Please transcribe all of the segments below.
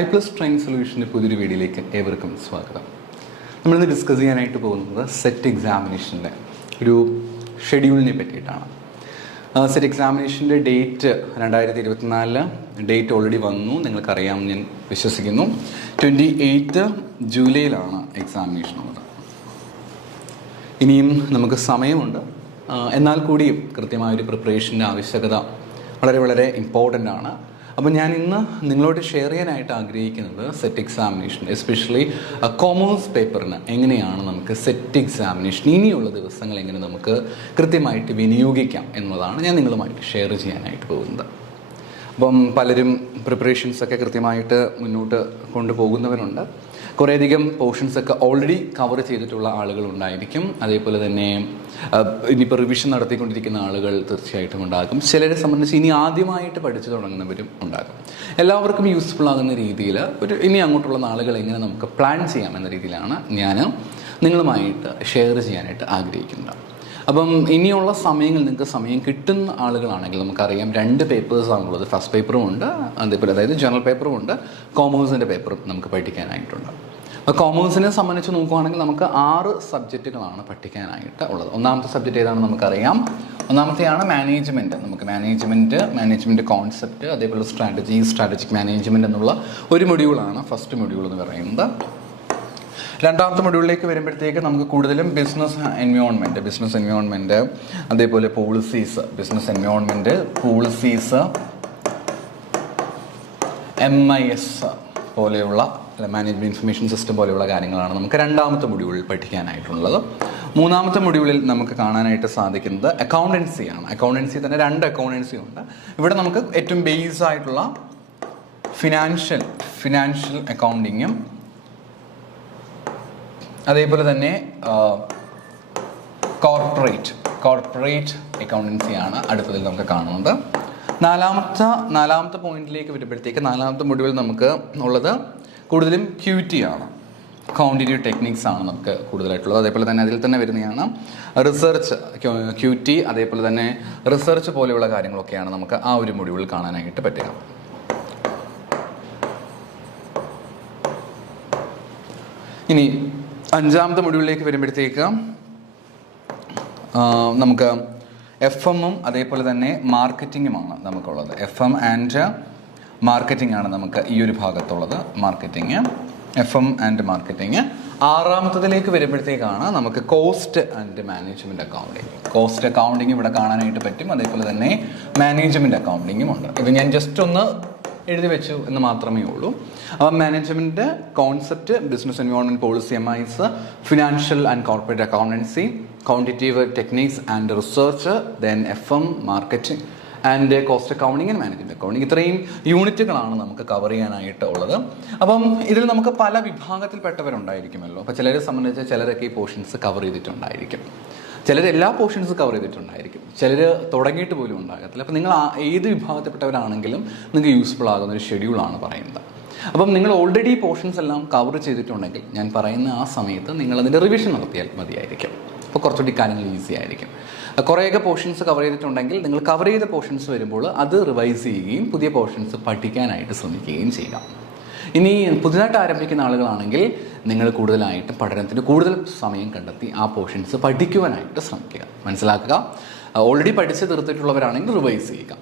iPlus Training Solution പുതിയൊരു വീഡിയോയിലേക്ക് ഏവർക്കും സ്വാഗതം. നമ്മളിന്ന് ഡിസ്കസ് ചെയ്യാനായിട്ട് പോകുന്നത് സെറ്റ് എക്സാമിനേഷൻ്റെ ഒരു ഷെഡ്യൂളിനെ പറ്റിയിട്ടാണ്. സെറ്റ് എക്സാമിനേഷൻ്റെ ഡേറ്റ് 2024 ഡേറ്റ് ഓൾറെഡി വന്നു, നിങ്ങൾക്കറിയാമെന്ന് ഞാൻ വിശ്വസിക്കുന്നു. 28 ജൂലൈയിലാണ് എക്സാമിനേഷൻ ഉള്ളത്. ഇനിയും നമുക്ക് സമയമുണ്ട്, എന്നാൽ കൂടിയും കൃത്യമായൊരു പ്രിപ്പറേഷൻ്റെ ആവശ്യകത വളരെ ഇമ്പോർട്ടൻ്റ് ആണ്. അപ്പോൾ ഞാൻ ഇന്ന് നിങ്ങളോട് ഷെയർ ചെയ്യാനായിട്ട് ആഗ്രഹിക്കുന്നത് സെറ്റ് എക്സാമിനേഷൻ, എസ്പെഷ്യലി കോമേഴ്സ് പേപ്പറിന് എങ്ങനെയാണ് നമുക്ക് സെറ്റ് എക്സാമിനേഷൻ ഇനിയുള്ള ദിവസങ്ങൾ എങ്ങനെ നമുക്ക് കൃത്യമായിട്ട് വിനിയോഗിക്കാം എന്നതാണ് ഞാൻ നിങ്ങളുമായിട്ട് ഷെയർ ചെയ്യാനായിട്ട് പോകുന്നത്. അപ്പം പലരും പ്രിപ്പറേഷൻസൊക്കെ കൃത്യമായിട്ട് മുന്നോട്ട് കൊണ്ടുപോകുന്നവരുണ്ട്. കുറേയധികം പോർഷൻസൊക്കെ ഓൾറെഡി കവർ ചെയ്തിട്ടുള്ള ആളുകളുണ്ടായിരിക്കും. അതേപോലെ തന്നെ ഇനിയിപ്പോൾ റിവിഷൻ നടത്തിക്കൊണ്ടിരിക്കുന്ന ആളുകൾ തീർച്ചയായിട്ടും ഉണ്ടാകും. ചിലരെ സംബന്ധിച്ച് ഇനി ആദ്യമായിട്ട് പഠിച്ചു തുടങ്ങുന്നവരും ഉണ്ടാകും. എല്ലാവർക്കും യൂസ്ഫുൾ ആകുന്ന രീതിയിൽ ഇനി അങ്ങോട്ടുള്ള നാളുകൾ എങ്ങനെ നമുക്ക് പ്ലാൻ ചെയ്യാം എന്ന രീതിയിലാണ് ഞാൻ നിങ്ങളുമായിട്ട് ഷെയർ ചെയ്യാനായിട്ട് ആഗ്രഹിക്കുന്നത്. അപ്പം ഇനിയുള്ള സമയങ്ങളിൽ നിങ്ങൾക്ക് സമയം കിട്ടുന്ന ആളുകളാണെങ്കിൽ നമുക്കറിയാം 2 പേപ്പേഴ്സാണുള്ളത്. ഫസ്റ്റ് പേപ്പറും ഉണ്ട്, അതേപോലെ അതായത് ജനറൽ പേപ്പറും ഉണ്ട്, കോമേഴ്സിൻ്റെ പേപ്പറും നമുക്ക് പഠിക്കാനായിട്ടുണ്ട്. അപ്പോൾ കോമേഴ്സിനെ സംബന്ധിച്ച് നോക്കുകയാണെങ്കിൽ നമുക്ക് 6 സബ്ജക്റ്റുകളാണ് പഠിക്കാനായിട്ട് ഉള്ളത്. ഒന്നാമത്തെ സബ്ജക്റ്റ് ഏതാണെന്ന് നമുക്കറിയാം. ഒന്നാമത്തെയാണ് മാനേജ്മെൻറ്റ്. നമുക്ക് മാനേജ്മെൻറ്റ് കോൺസെപ്റ്റ്, അതേപോലെ സ്ട്രാറ്റജിക് മാനേജ്മെൻറ്റ് എന്നുള്ള ഒരു മൊഡ്യൂളാണ് ഫസ്റ്റ് മൊഡ്യൂൾ എന്ന് പറയുന്നത്. രണ്ടാമത്തെ മൊഡ്യൂളിലേക്ക് വരുമ്പോഴത്തേക്ക് നമുക്ക് കൂടുതലും ബിസിനസ് എൻവയോൺമെൻറ്റ്, അതേപോലെ policies, business environment, policies, MIS പോലെയുള്ള മാനേജ്മെൻറ്റ് ഇൻഫർമേഷൻ സിസ്റ്റം പോലെയുള്ള കാര്യങ്ങളാണ് നമുക്ക് രണ്ടാമത്തെ മൊഡ്യൂളിൽ പഠിക്കാനായിട്ടുള്ളത്. മൂന്നാമത്തെ മൊഡ്യൂളിൽ നമുക്ക് കാണാനായിട്ട് സാധിക്കുന്നത് അക്കൗണ്ടൻസിയാണ്. അക്കൗണ്ടൻസി തന്നെ 2 അക്കൗണ്ടൻസി ഉണ്ട്. ഇവിടെ നമുക്ക് ഏറ്റവും ബേസ് ആയിട്ടുള്ള ഫിനാൻഷ്യൽ അക്കൗണ്ടിങ്ങും അതേപോലെ തന്നെ കോർപ്പറേറ്റ് അക്കൗണ്ടൻസിയാണ് അടുത്തതിൽ നമുക്ക് കാണുന്നത്. നാലാമത്തെ പോയിന്റിലേക്ക് വരുമ്പോഴത്തേക്ക് നാലാമത്തെ മൊഡ്യൂളിൽ നമുക്ക് ഉള്ളത് കൂടുതലും QT ആണ്. ക്വാണ്ടിറ്റേറ്റീവ് ടെക്നിക്സ് ആണ് നമുക്ക് കൂടുതലായിട്ടുള്ളത്. അതേപോലെ തന്നെ അതിൽ തന്നെ വരുന്നതാണ് റിസർച്ച്, QT, അതേപോലെ തന്നെ റിസർച്ച് പോലെയുള്ള കാര്യങ്ങളൊക്കെയാണ് നമുക്ക് ആ ഒരു മൊഡ്യൂളിൽ കാണാനായിട്ട് പറ്റുക. ഇനി 5ാമത്തെ മൊഡ്യൂളിലേക്ക് വരുമ്പോഴത്തേക്ക് നമുക്ക് FM-ഉം അതേപോലെ തന്നെ മാർക്കറ്റിങ്ങുമാണ് നമുക്കുള്ളത്. FM ആൻഡ് മാർക്കറ്റിംഗ് ആണ് നമുക്ക് ഈ ഒരു ഭാഗത്തുള്ളത്. FM and marketing. 6ാമത്തതിലേക്ക് വരുമ്പോഴത്തേക്കാണ് നമുക്ക് കോസ്റ്റ് ആൻഡ് മാനേജ്മെൻറ്റ് അക്കൗണ്ടിങ് ഇവിടെ കാണാനായിട്ട് പറ്റും. അതേപോലെ തന്നെ മാനേജ്മെൻറ്റ് അക്കൗണ്ടിങ്ങും ഉണ്ട്. ഇത് ഞാൻ ജസ്റ്റ് ഒന്ന് എഴുതി വെച്ചു എന്ന് മാത്രമേ ഉള്ളൂ. അപ്പം management concept, business environment policy, MIS, financial and corporate accountancy, quantitative techniques and research, then FM, marketing and cost accounting and management accounting. ഇത്രയും യൂണിറ്റുകളാണ് നമുക്ക് കവർ ചെയ്യാനായിട്ട് ഉള്ളത്. അപ്പം ഇതിൽ നമുക്ക് പല വിഭാഗത്തിൽപ്പെട്ടവരുണ്ടായിരിക്കുമല്ലോ. അപ്പോൾ ചിലരെ സംബന്ധിച്ച് ചിലരൊക്കെ ഈ പോർഷൻസ് കവർ ചെയ്തിട്ടുണ്ടായിരിക്കും, ചിലർ എല്ലാ പോർഷൻസും കവർ ചെയ്തിട്ടുണ്ടായിരിക്കും, ചിലർ തുടങ്ങിയിട്ട് പോലും ഉണ്ടാകത്തില്ല. അപ്പോൾ നിങ്ങൾ ഏത് വിഭാഗത്തിൽപ്പെട്ടവരാണെങ്കിലും നിങ്ങൾക്ക് യൂസ്ഫുൾ ആകുന്ന ഒരു ഷെഡ്യൂളാണ് പറയുന്നത്. അപ്പം നിങ്ങൾ ഓൾറെഡി പോർഷൻസ് എല്ലാം കവർ ചെയ്തിട്ടുണ്ടെങ്കിൽ ഞാൻ പറയുന്ന ആ സമയത്ത് നിങ്ങളതിൻ്റെ റിവിഷൻ നടത്തിയാൽ മതിയായിരിക്കും. അപ്പോൾ കുറച്ചുകൂടി കാര്യങ്ങൾ ഈസി ആയിരിക്കും. കുറേയൊക്കെ പോർഷൻസ് കവർ ചെയ്തിട്ടുണ്ടെങ്കിൽ നിങ്ങൾ കവർ ചെയ്ത പോർഷൻസ് വരുമ്പോൾ അത് റിവൈസ് ചെയ്യുകയും പുതിയ പോർഷൻസ് പഠിക്കാനായിട്ട് ശ്രമിക്കുകയും ചെയ്യുക. ഇനി പുതുതായിട്ട് ആരംഭിക്കുന്ന ആളുകളാണെങ്കിൽ നിങ്ങൾ കൂടുതലായിട്ട് പഠനത്തിന് കൂടുതൽ സമയം കണ്ടെത്തി ആ പോർഷൻസ് പഠിക്കുവാനായിട്ട് ശ്രമിക്കുക. മനസ്സിലാക്കുക. ഓൾറെഡി പഠിച്ച് തീർത്തിട്ടുള്ളവരാണെങ്കിൽ റിവൈസ് ചെയ്യുക,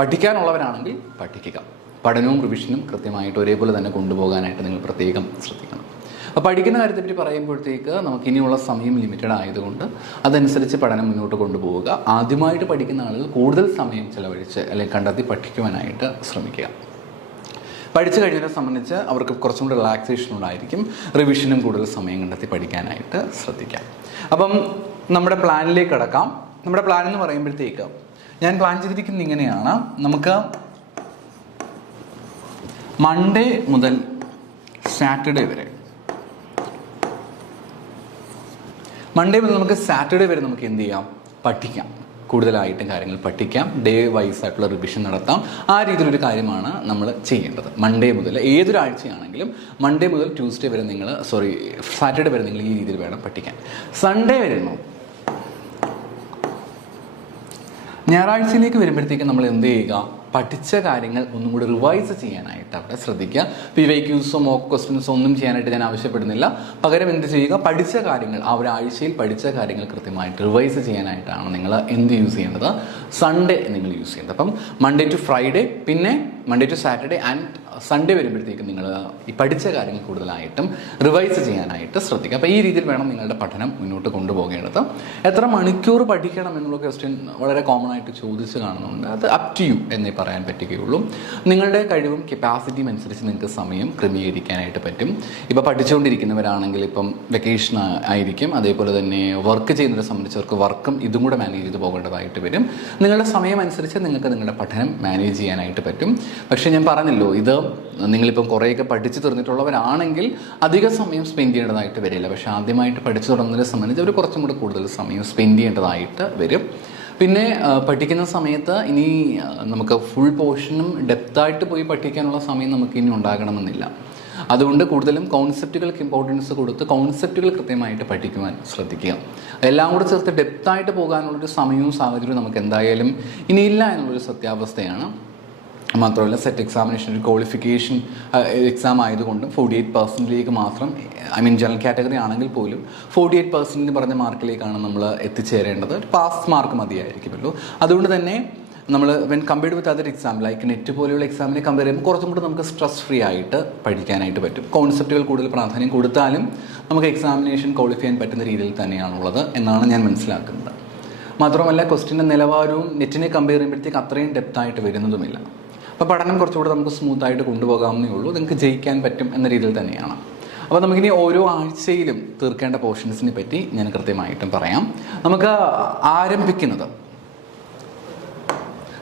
പഠിക്കാനുള്ളവരാണെങ്കിൽ പഠിക്കുക. പഠനവും റിവിഷനും കൃത്യമായിട്ട് ഒരേപോലെ തന്നെ കൊണ്ടുപോകാനായിട്ട് നിങ്ങൾ പ്രത്യേകം ശ്രദ്ധിക്കണം. അപ്പോൾ പഠിക്കുന്ന കാര്യത്തെപ്പറ്റി പറയുമ്പോഴത്തേക്ക് നമുക്ക് ഇനിയുള്ള സമയം ലിമിറ്റഡ് ആയതുകൊണ്ട് അതനുസരിച്ച് പഠനം മുന്നോട്ട് കൊണ്ടുപോവുക. ആദ്യമായിട്ട് പഠിക്കുന്ന ആളുകൾ കൂടുതൽ സമയം ചിലവഴിച്ച് അല്ലെങ്കിൽ കണ്ടെത്തി പഠിക്കുവാനായിട്ട് ശ്രമിക്കുക. പഠിച്ചു കഴിഞ്ഞവരെ സംബന്ധിച്ച് അവർക്ക് കുറച്ചും കൂടി റിലാക്സേഷൻ ഉണ്ടായിരിക്കും. റിവിഷനും കൂടുതൽ സമയം കണ്ടെത്തി പഠിക്കാനായിട്ട് ശ്രദ്ധിക്കാം. അപ്പം നമ്മുടെ പ്ലാനിലേക്ക് കടക്കാം. നമ്മുടെ പ്ലാൻ എന്ന് പറയുമ്പോഴത്തേക്ക് ഞാൻ പ്ലാൻ ചെയ്തിരിക്കുന്നത് ഇങ്ങനെയാണ്. നമുക്ക് മൺഡേ മുതൽ സാറ്റർഡേ വരെ നമുക്ക് സാറ്റർഡേ വരെ നമുക്ക് എന്ത് ചെയ്യാം, പഠിക്കാം. കൂടുതലായിട്ടും കാര്യങ്ങൾ പഠിക്കാം, ഡേ വൈസ് ആയിട്ടുള്ള റിവിഷൻ നടത്താം. ആ രീതിയിലൊരു കാര്യമാണ് നമ്മൾ ചെയ്യേണ്ടത്. മൺഡേ മുതൽ ഏതൊരാഴ്ചയാണെങ്കിലും മൺഡേ മുതൽ ട്യൂസ്ഡേ വരെ സാറ്റർഡേ വരെ നിങ്ങൾ ഈ രീതിയിൽ വേണം പഠിക്കാൻ. സൺഡേ വരുന്നു, ഞായറാഴ്ചയിലേക്ക് വരുമ്പോഴത്തേക്കും നമ്മൾ എന്ത് ചെയ്യുക, പഠിച്ച കാര്യങ്ങൾ ഒന്നും കൂടി റിവൈസ് ചെയ്യാനായിട്ട് അവിടെ ശ്രദ്ധിക്കുക. PYQs മോക്ക് ക്വസ്റ്റ്യൻസോ ഒന്നും ചെയ്യാനായിട്ട് ഞാൻ ആവശ്യപ്പെടുന്നില്ല. പകരം എന്ത് ചെയ്യുക, പഠിച്ച കാര്യങ്ങൾ ആ ഒരാഴ്ചയിൽ പഠിച്ച കാര്യങ്ങൾ കൃത്യമായിട്ട് റിവൈസ് ചെയ്യാനായിട്ടാണ് നിങ്ങൾ എന്ത് യൂസ് ചെയ്യേണ്ടത്, സൺഡേ നിങ്ങൾ യൂസ് ചെയ്യേണ്ടത്. അപ്പം മൺഡേ ടു ഫ്രൈഡേ, പിന്നെ Monday to Saturday and Sunday വരുമ്പോഴത്തേക്കും നിങ്ങൾ ഈ പഠിച്ച കാര്യങ്ങൾ കൂടുതലായിട്ടും റിവൈസ് ചെയ്യാനായിട്ട് ശ്രദ്ധിക്കുക. അപ്പോൾ ഈ രീതിയിൽ വേണം നിങ്ങളുടെ പഠനം മുന്നോട്ട് കൊണ്ടുപോകേണ്ടത്. എത്ര മണിക്കൂർ പഠിക്കണം എന്നുള്ള ക്വസ്റ്റ്യൻ വളരെ കോമൺ ആയിട്ട് ചോദിച്ച് കാണുന്നുണ്ട്. അത് അപ് ടു യു എന്നേ പറയാൻ പറ്റുകയുള്ളൂ. നിങ്ങളുടെ കഴിവും കപ്പാസിറ്റിയും അനുസരിച്ച് നിങ്ങൾക്ക് സമയം ക്രമീകരിക്കാനായിട്ട് പറ്റും. ഇപ്പോൾ പഠിച്ചുകൊണ്ടിരിക്കുന്നവരാണെങ്കിൽ ഇപ്പം വെക്കേഷൻ ആയിരിക്കും, അതേപോലെ തന്നെ വർക്ക് ചെയ്യുന്നവരെ സംബന്ധിച്ചവർക്ക് വർക്കും ഇതും കൂടെ മാനേജ് ചെയ്ത് പോകേണ്ടതായിട്ട് വരും. നിങ്ങളുടെ സമയം അനുസരിച്ച് നിങ്ങൾക്ക് നിങ്ങളുടെ പഠനം മാനേജ് ചെയ്യാനായിട്ട് പറ്റും. പക്ഷേ ഞാൻ പറഞ്ഞല്ലോ, ഇത് നിങ്ങളിപ്പം കുറേയൊക്കെ പഠിച്ചു തീർന്നിട്ടുള്ളവരാണെങ്കിൽ അധിക സമയം സ്പെൻഡ് ചെയ്യേണ്ടതായിട്ട് വരില്ല. പക്ഷേ ആദ്യമായിട്ട് പഠിച്ചു തുടങ്ങുന്നവരെ സംബന്ധിച്ച് അവർ കുറച്ചും കൂടെ കൂടുതൽ സമയം സ്പെൻഡ് ചെയ്യേണ്ടതായിട്ട് വരും. പിന്നെ പഠിക്കുന്ന സമയത്ത് ഇനി നമുക്ക് ഫുൾ പോർഷനും ഡെപ്തായിട്ട് പോയി പഠിക്കാനുള്ള സമയം നമുക്ക് ഇനി ഉണ്ടാകണമെന്നില്ല. അതുകൊണ്ട് കൂടുതലും കോൺസെപ്റ്റുകൾക്ക് ഇമ്പോർട്ടൻസ് കൊടുത്ത് കോൺസെപ്റ്റുകൾ കൃത്യമായിട്ട് പഠിക്കുവാൻ ശ്രദ്ധിക്കുക. എല്ലാം കൂടെ ചേർത്ത് ഡെപ്തായിട്ട് പോകാനുള്ളൊരു സമയവും സാഹചര്യവും നമുക്ക് എന്തായാലും ഇനിയില്ല എന്നുള്ളൊരു സത്യാവസ്ഥയാണ്. മാത്രമല്ല സെറ്റ് എക്സാമിനേഷൻ ഒരു ക്വാളിഫിക്കേഷൻ എക്സാം ആയതുകൊണ്ടും 48% മാത്രം, ജനറൽ കാറ്റഗറി ആണെങ്കിൽ പോലും 48% പറഞ്ഞ മാർക്കിലേക്കാണ് നമ്മൾ എത്തിച്ചേരേണ്ടത്. ഒരു പാസ് മാർക്ക് മതിയായിരിക്കുമല്ലോ. അതുകൊണ്ട് തന്നെ നമ്മൾ when compared with other exam like net പോലെയുള്ള എക്സാമിനെ കമ്പയർ ചെയ്യുമ്പോൾ കുറച്ചും കൂടി നമുക്ക് സ്ട്രെസ് ഫ്രീ ആയിട്ട് പഠിക്കാനായിട്ട് പറ്റും. കോൺസെപ്റ്റുകൾ കൂടുതൽ പ്രാധാന്യം കൊടുത്താലും നമുക്ക് എക്സാമിനേഷൻ ക്വാളിഫൈ ചെയ്യാൻ പറ്റുന്ന രീതിയിൽ തന്നെയാണുള്ളത് എന്നാണ് ഞാൻ മനസ്സിലാക്കുന്നത്. മാത്രമല്ല ക്വസ്റ്റ്യൻ്റെ നിലവാരവും നെറ്റിനെ കമ്പയർ ചെയ്യുമ്പോഴത്തേക്ക് അത്രയും ഡെപ്തായിട്ട് വരുന്നതുമില്ല. അപ്പോൾ പഠനം കുറച്ചുകൂടെ നമുക്ക് സ്മൂത്തായിട്ട് കൊണ്ടുപോകാവുന്നേ ഉള്ളൂ. നിങ്ങൾക്ക് ജയിക്കാൻ പറ്റും എന്ന രീതിയിൽ തന്നെയാണ്. അപ്പോൾ നമുക്കിനി ഓരോ ആഴ്ചയിലും തീർക്കേണ്ട പോർഷൻസിനെ പറ്റി ഞാൻ കൃത്യമായിട്ടും പറയാം. നമുക്ക് ആരംഭിക്കുന്നത്,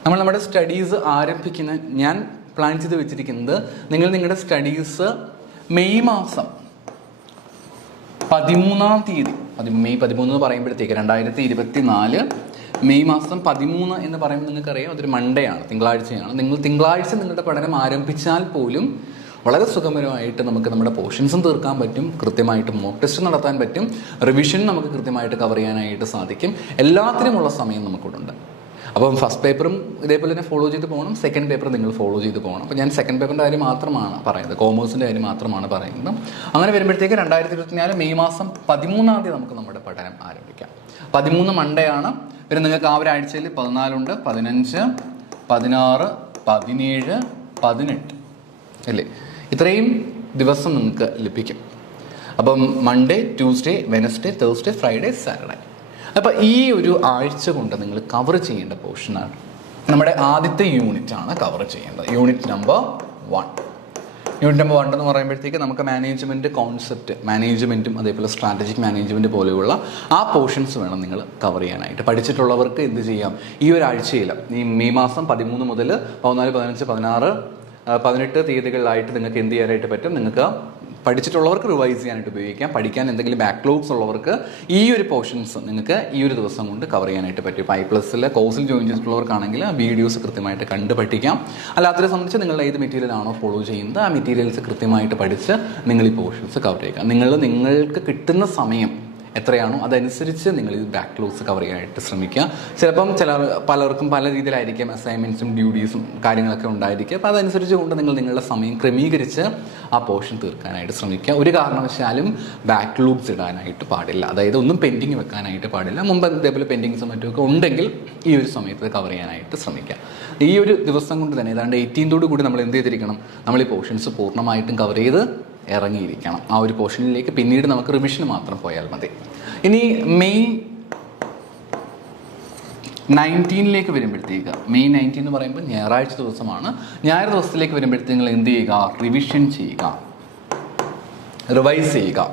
നമ്മുടെ സ്റ്റഡീസ് ആരംഭിക്കുന്ന, ഞാൻ പ്ലാൻ ചെയ്ത് വെച്ചിരിക്കുന്നത് നിങ്ങൾ നിങ്ങളുടെ സ്റ്റഡീസ് മെയ് മാസം 13-ാം തീയതി, മെയ് 13 എന്ന് പറയുമ്പോഴത്തേക്ക് 2024 മെയ് മാസം 13 എന്ന് പറയുമ്പോൾ നിങ്ങൾക്കറിയാം അതൊരു മൺഡേ ആണ്, തിങ്കളാഴ്ചയാണ്. നിങ്ങൾ തിങ്കളാഴ്ച നിങ്ങളുടെ പഠനം ആരംഭിച്ചാൽ പോലും വളരെ സുഖകരമായിട്ട് നമുക്ക് നമ്മുടെ പോർഷൻസും തീർക്കാൻ പറ്റും, കൃത്യമായിട്ട് മോക്ക് ടെസ്റ്റ് നടത്താൻ പറ്റും, റിവിഷൻ നമുക്ക് കൃത്യമായിട്ട് കവർ ചെയ്യാനായിട്ട് സാധിക്കും. എല്ലാത്തിനുമുള്ള സമയം നമുക്കിവിടെ. അപ്പം ഫസ്റ്റ് പേപ്പറും ഇതേപോലെ തന്നെ ഫോളോ ചെയ്ത് പോകണം, സെക്കൻഡ് പേപ്പർ നിങ്ങൾ ഫോളോ ചെയ്ത് പോകണം. അപ്പോൾ ഞാൻ സെക്കൻഡ് പേപ്പറിൻ്റെ കാര്യം മാത്രമാണ് പറയുന്നത്, കോമേഴ്സിൻ്റെ കാര്യം മാത്രമാണ് പറയുന്നത്. അങ്ങനെ വരുമ്പോഴത്തേക്ക് 2024 മെയ് മാസം 13-ാം തീയതി നമുക്ക് നമ്മുടെ പഠനം ആരംഭിക്കാം. 13 മൺഡേ ആണ്. പിന്നെ നിങ്ങൾക്ക് ആ ഒരാഴ്ചയിൽ 14 15 16 17 18 അല്ലേ, ഇത്രയും ദിവസം നിങ്ങൾക്ക് ലഭിക്കും. അപ്പം Monday, Tuesday, Wednesday, Thursday, Friday, Saturday. അപ്പോൾ ഈ ഒരു ആഴ്ച കൊണ്ട് നിങ്ങൾ കവർ ചെയ്യേണ്ട പോർഷനാണ് നമ്മുടെ ആദ്യത്തെ യൂണിറ്റാണ് കവർ ചെയ്യേണ്ടത്. യൂണിറ്റ് നമ്പർ 1 എന്ന് പറയുമ്പോഴത്തേക്ക് നമുക്ക് മാനേജ്മെൻറ്റ് കോൺസെപ്റ്റ്, മാനേജ്മെൻറ്റും അതേപോലെ സ്ട്രാറ്റജിക് മാനേജ്മെൻറ്റ് പോലെയുള്ള ആ പോർഷൻസ് വേണം നിങ്ങൾ കവർ ചെയ്യാനായിട്ട്. പഠിച്ചിട്ടുള്ളവർക്ക് എന്ത് ചെയ്യാം, ഈ ഒരാഴ്ചയിൽ ഈ മെയ് മാസം 13 മുതൽ 14, 15, 16, 18 തീയതികളിലായിട്ട് നിങ്ങൾക്ക് എന്ത് ചെയ്യാനായിട്ട് പറ്റും, നിങ്ങൾക്ക് പഠിച്ചിട്ടുള്ളവർക്ക് റിവൈസ് ചെയ്യാനായിട്ട് ഉപയോഗിക്കാം. പഠിക്കാൻ എന്തെങ്കിലും ബാക്ക്ലോഗ്സ് ഉള്ളവർക്ക് ഈ ഒരു പോർഷൻസ് നിങ്ങൾക്ക് ഈ ഒരു ദിവസം കൊണ്ട് കവർ ചെയ്യാനായിട്ട് പറ്റും. ഇപ്പോൾ I+ലെ കോഴ്സിൽ ജോയിൻ ചെയ്തിട്ടുള്ളവർക്കാണെങ്കിൽ ആ വീഡിയോസ് കൃത്യമായിട്ട് കണ്ട് പഠിക്കാം. അല്ലാത്തവരെ സംബന്ധിച്ച് നിങ്ങൾ ഏത് മെറ്റീരിയൽ ആണോ ഫോളോ ചെയ്യുന്നത് ആ മെറ്റീരിയൽസ് കൃത്യമായിട്ട് പഠിച്ച് നിങ്ങൾ ഈ പോർഷൻസ് കവർ ചെയ്യുക. നിങ്ങൾക്ക് കിട്ടുന്ന സമയം എത്രയാണോ അതനുസരിച്ച് നിങ്ങൾ ഈ ബാക്ക്ലോഗ്സ് കവർ ചെയ്യാനായിട്ട് ശ്രമിക്കുക. ചിലപ്പം പലർക്കും പല രീതിയിലായിരിക്കും അസൈൻമെൻറ്റ്സും ഡ്യൂട്ടീസും കാര്യങ്ങളൊക്കെ ഉണ്ടായിരിക്കും. അപ്പോൾ അതനുസരിച്ച് കൊണ്ട് നിങ്ങളുടെ സമയം ക്രമീകരിച്ച് ആ പോർഷൻ തീർക്കാനായിട്ട് ശ്രമിക്കുക. ഒരു കാരണവശാലും ബാക്ക്ലോഗ്സ് ഇടാനായിട്ട് പാടില്ല, അതായത് ഒന്നും പെൻഡിങ് വെക്കാനായിട്ട് പാടില്ല. മുമ്പ് ഇതേപോലെ പെൻഡിങ്സും മറ്റുമൊക്കെ ഉണ്ടെങ്കിൽ ഈ ഒരു സമയത്ത് കവർ ചെയ്യാനായിട്ട് ശ്രമിക്കുക. ഈ ഒരു ദിവസം കൊണ്ട് തന്നെ ഏതാണ്ട് 18 കൂടി നമ്മൾ എന്ത് ചെയ്തിരിക്കണം, നമ്മൾ ഈ പോർഷൻസ് പൂർണ്ണമായിട്ടും കവർ ചെയ്ത് ഇറങ്ങിയിരിക്കണം. ആ ഒരു പോർഷനിലേക്ക് പിന്നീട് നമുക്ക് റിവിഷൻ മാത്രം പോയാൽ മതി. ഇനി മെയ് 19 വരുമ്പോഴത്തേക്ക്, മെയ് 19 എന്ന് പറയുമ്പോൾ ഞായറാഴ്ച ദിവസമാണ്. ഞായർ ദിവസത്തിലേക്ക് വരുമ്പോഴത്തേക്ക് നിങ്ങൾ എന്ത് ചെയ്യുക, റിവിഷൻ ചെയ്യുക, റിവൈസ് ചെയ്യുക.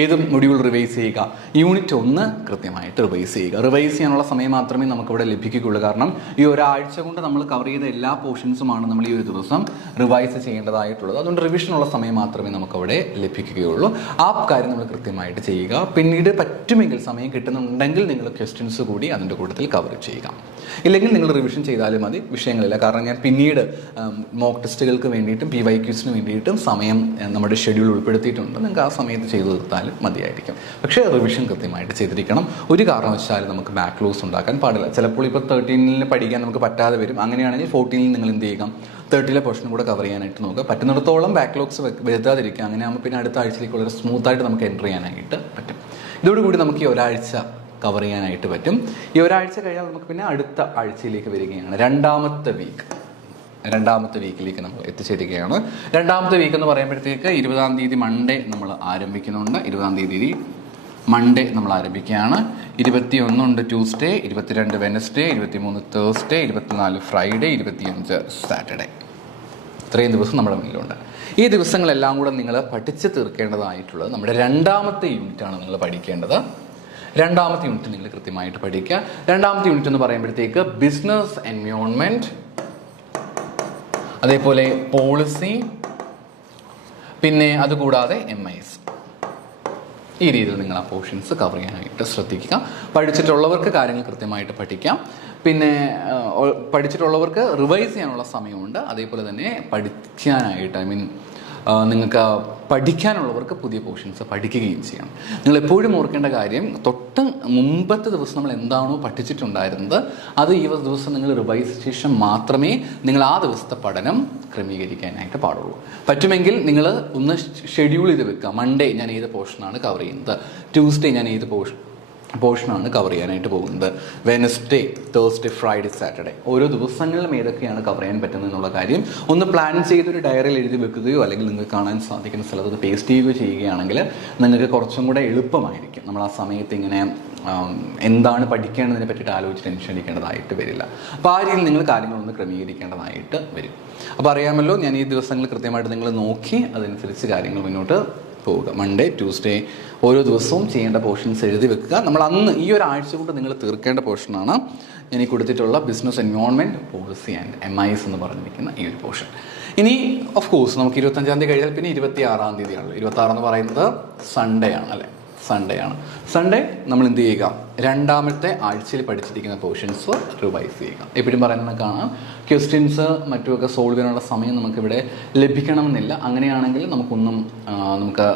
ഏത് മൊഡ്യൂൾ റിവൈസ് ചെയ്യുക, യൂണിറ്റ് 1 കൃത്യമായിട്ട് റിവൈസ് ചെയ്യുക. റിവൈസ് ചെയ്യാനുള്ള സമയം മാത്രമേ നമുക്കിവിടെ ലഭിക്കുകയുള്ളൂ. കാരണം ഈ ഒരാഴ്ച കൊണ്ട് നമ്മൾ കവർ ചെയ്ത എല്ലാ പോർഷൻസുമാണ് നമ്മൾ ഈ ഒരു ദിവസം റിവൈസ് ചെയ്യേണ്ടതായിട്ടുള്ളത്. അതുകൊണ്ട് റിവിഷനുള്ള സമയം മാത്രമേ നമുക്കവിടെ ലഭിക്കുകയുള്ളൂ. ആ കാര്യം നമ്മൾ കൃത്യമായിട്ട് ചെയ്യുക. പിന്നീട് പറ്റുമെങ്കിൽ സമയം കിട്ടുന്നുണ്ടെങ്കിൽ നിങ്ങൾ ക്വസ്റ്റ്യൻസ് കൂടി അതിൻ്റെ കൂട്ടത്തിൽ കവർ ചെയ്യുക. ഇല്ലെങ്കിൽ നിങ്ങൾ റിവിഷൻ ചെയ്താലും മതി, വിഷയങ്ങളില്ല. കാരണം ഞാൻ പിന്നീട് മോക്ക് ടെസ്റ്റുകൾക്ക് വേണ്ടിയിട്ടും PYQസിന് വേണ്ടിയിട്ടും സമയം നമ്മുടെ ഷെഡ്യൂൾ ഉൾപ്പെടുത്തിയിട്ടുണ്ട്. നിങ്ങൾക്ക് ആ സമയത്ത് ചെയ്തു തീർത്താൽ ഇരുന്നാലും മതിയായിരിക്കും. പക്ഷേ റിവിഷൻ കൃത്യമായിട്ട് ചെയ്തിരിക്കണം. ഒരു കാരണവശാലും നമുക്ക് ബാക്ക്ലോഗ്സ് ഉണ്ടാക്കാൻ പാടില്ല. ചിലപ്പോൾ ഇപ്പോൾ 13 പഠിക്കാൻ നമുക്ക് പറ്റാതെ വരും. അങ്ങനെയാണെങ്കിൽ 14 നിങ്ങൾ എന്ത് ചെയ്യുക, 30 പോർഷനും കൂടെ കവർ ചെയ്യാനായിട്ട് നോക്കുക. പറ്റുന്നിടത്തോളം ബാക്ക്ലോഗ്സ് വരുത്താതിരിക്കുക. അങ്ങനെയാകുമ്പോൾ പിന്നെ അടുത്ത ആഴ്ചയിലേക്ക് വളരെ സ്മൂത്തായിട്ട് നമുക്ക് എൻ്റർ ചെയ്യാനായിട്ട് പറ്റും. ഇതോടുകൂടി നമുക്ക് ഈ ഒരാഴ്ച കവർ ചെയ്യാനായിട്ട് പറ്റും. ഈ ഒരാഴ്ച കഴിഞ്ഞാൽ നമുക്ക് പിന്നെ അടുത്ത ആഴ്ചയിലേക്ക് വരികയാണ്. രണ്ടാമത്തെ വീക്കിലേക്ക് നമ്മൾ എത്തിച്ചേരുകയാണ്. രണ്ടാമത്തെ വീക്ക് എന്ന് പറയുമ്പോഴത്തേക്ക് 20-ാം തീയതി മൺഡേ നമ്മൾ ആരംഭിക്കുന്നുണ്ട്. 20-ാം തീയതി മൺഡേ നമ്മൾ ആരംഭിക്കുകയാണ്. 21 Tuesday, 22 Wednesday, 23 Thursday, 24 Friday, 25 Saturday. ഇത്രയും ദിവസം നമ്മുടെ മുന്നിലുണ്ട്. ഈ ദിവസങ്ങളെല്ലാം കൂടെ നിങ്ങൾ പഠിച്ച് തീർക്കേണ്ടതായിട്ടുള്ളത് നമ്മുടെ രണ്ടാമത്തെ യൂണിറ്റാണ് നിങ്ങൾ പഠിക്കേണ്ടത്. രണ്ടാമത്തെ യൂണിറ്റ് നിങ്ങൾ കൃത്യമായിട്ട് പഠിക്കുക. രണ്ടാമത്തെ യൂണിറ്റ് എന്ന് പറയുമ്പോഴത്തേക്ക് ബിസിനസ് എൻവയോൺമെന്റ്, അതേപോലെ പോളിസി, പിന്നെ അതുകൂടാതെ MIS. ഈ രീതിയിൽ നിങ്ങൾ ആ പോർഷൻസ് കവർ ചെയ്യാനായിട്ട് ശ്രദ്ധിക്കുക. പഠിച്ചിട്ടുള്ളവർക്ക് കാര്യങ്ങൾ കൃത്യമായിട്ട് പഠിക്കാം. പിന്നെ പഠിച്ചിട്ടുള്ളവർക്ക് റിവൈസ് ചെയ്യാനുള്ള സമയമുണ്ട്. അതേപോലെ തന്നെ പഠിക്കാനായിട്ട് നിങ്ങൾക്ക് പഠിക്കാനുള്ളവർക്ക് പുതിയ പോർഷൻസ് പഠിക്കുകയും ചെയ്യണം. നിങ്ങൾ എപ്പോഴും ഓർക്കേണ്ട കാര്യം, തൊട്ട് മുമ്പത്തെ ദിവസം നമ്മൾ എന്താണോ പഠിച്ചിട്ടുണ്ടായിരുന്നത് അത് ഈ ദിവസം നിങ്ങൾ റിവൈസ് ശേഷം മാത്രമേ നിങ്ങൾ ആ ദിവസത്തെ പഠനം ക്രമീകരിക്കാനായിട്ട് പാടുള്ളൂ. പറ്റുമെങ്കിൽ നിങ്ങൾ ഒന്ന് ഷെഡ്യൂൾ ചെയ്ത് വെക്കുക. മൺഡേ ഞാൻ ഏത് പോർഷനാണ് കവർ ചെയ്യുന്നത്, ട്യൂസ്ഡേ ഞാൻ ഏത് പോർഷനാണ് കവർ ചെയ്യാനായിട്ട് പോകുന്നത്, വെനസ്ഡേ, തേഴ്സ്ഡേ, ഫ്രൈഡേ, സാറ്റർഡേ, ഓരോ ദിവസങ്ങളിലും ഏതൊക്കെയാണ് കവർ ചെയ്യാൻ പറ്റുന്നത് എന്നുള്ള കാര്യം ഒന്ന് പ്ലാൻ ചെയ്തൊരു ഡയറിയിൽ എഴുതി വെക്കുകയോ അല്ലെങ്കിൽ നിങ്ങൾക്ക് കാണാൻ സാധിക്കുന്ന സ്ഥലത്ത് അത് പേസ്റ്റ് ചെയ്യുകയോ ചെയ്യുകയാണെങ്കിൽ നിങ്ങൾക്ക് കുറച്ചും കൂടെ എളുപ്പമായിരിക്കും. നമ്മൾ ആ സമയത്ത് ഇങ്ങനെ എന്താണ് പഠിക്കേണ്ടതിനെ പറ്റിയിട്ട് ആലോചിച്ച് ടെൻഷൻ അടിക്കേണ്ടതായിട്ട് വരില്ല. അപ്പോൾ ആ രീതിയിൽ നിങ്ങൾ കാര്യങ്ങളൊന്ന് ക്രമീകരിക്കേണ്ടതായിട്ട് വരും. അപ്പോൾ അറിയാമല്ലോ, ഞാൻ ഈ ദിവസങ്ങൾ കൃത്യമായിട്ട് നിങ്ങൾ നോക്കി അതനുസരിച്ച് കാര്യങ്ങൾ മുന്നോട്ട് പോവുക. മൺഡേ, ട്യൂസ്ഡേ ഓരോ ദിവസവും ചെയ്യേണ്ട പോർഷൻസ് എഴുതി വെക്കുക. നമ്മൾ അന്ന് ഈ ഒരാഴ്ച കൊണ്ട് നിങ്ങൾ തീർക്കേണ്ട പോർഷനാണ് ഞാൻ ഈ കൊടുത്തിട്ടുള്ള business environment, policy and MIS എന്ന് പറഞ്ഞിരിക്കുന്ന ഈ ഒരു പോർഷൻ. ഇനി ഓഫ് കോഴ്സ് നമുക്ക് 25-ാം തീയതി കഴിഞ്ഞാൽ പിന്നെ 26-ാം തീയതിയാണല്ലോ. 26 എന്ന് പറയുന്നത് സൺഡേ ആണ് അല്ലേ, സൺഡേ നമ്മൾ എന്ത് ചെയ്യുക, രണ്ടാമത്തെ ആഴ്ചയിൽ പഠിച്ചിരിക്കുന്ന പോർഷൻസ് റിവൈസ് ചെയ്യുക. എപ്പോഴും പറയുന്നത് കാണാം, ക്വസ്റ്റ്യൻസ് മറ്റുമൊക്കെ സോൾവ് ചെയ്യാനുള്ള സമയം നമുക്കിവിടെ ലഭിക്കണമെന്നില്ല. അങ്ങനെയാണെങ്കിൽ നമുക്ക്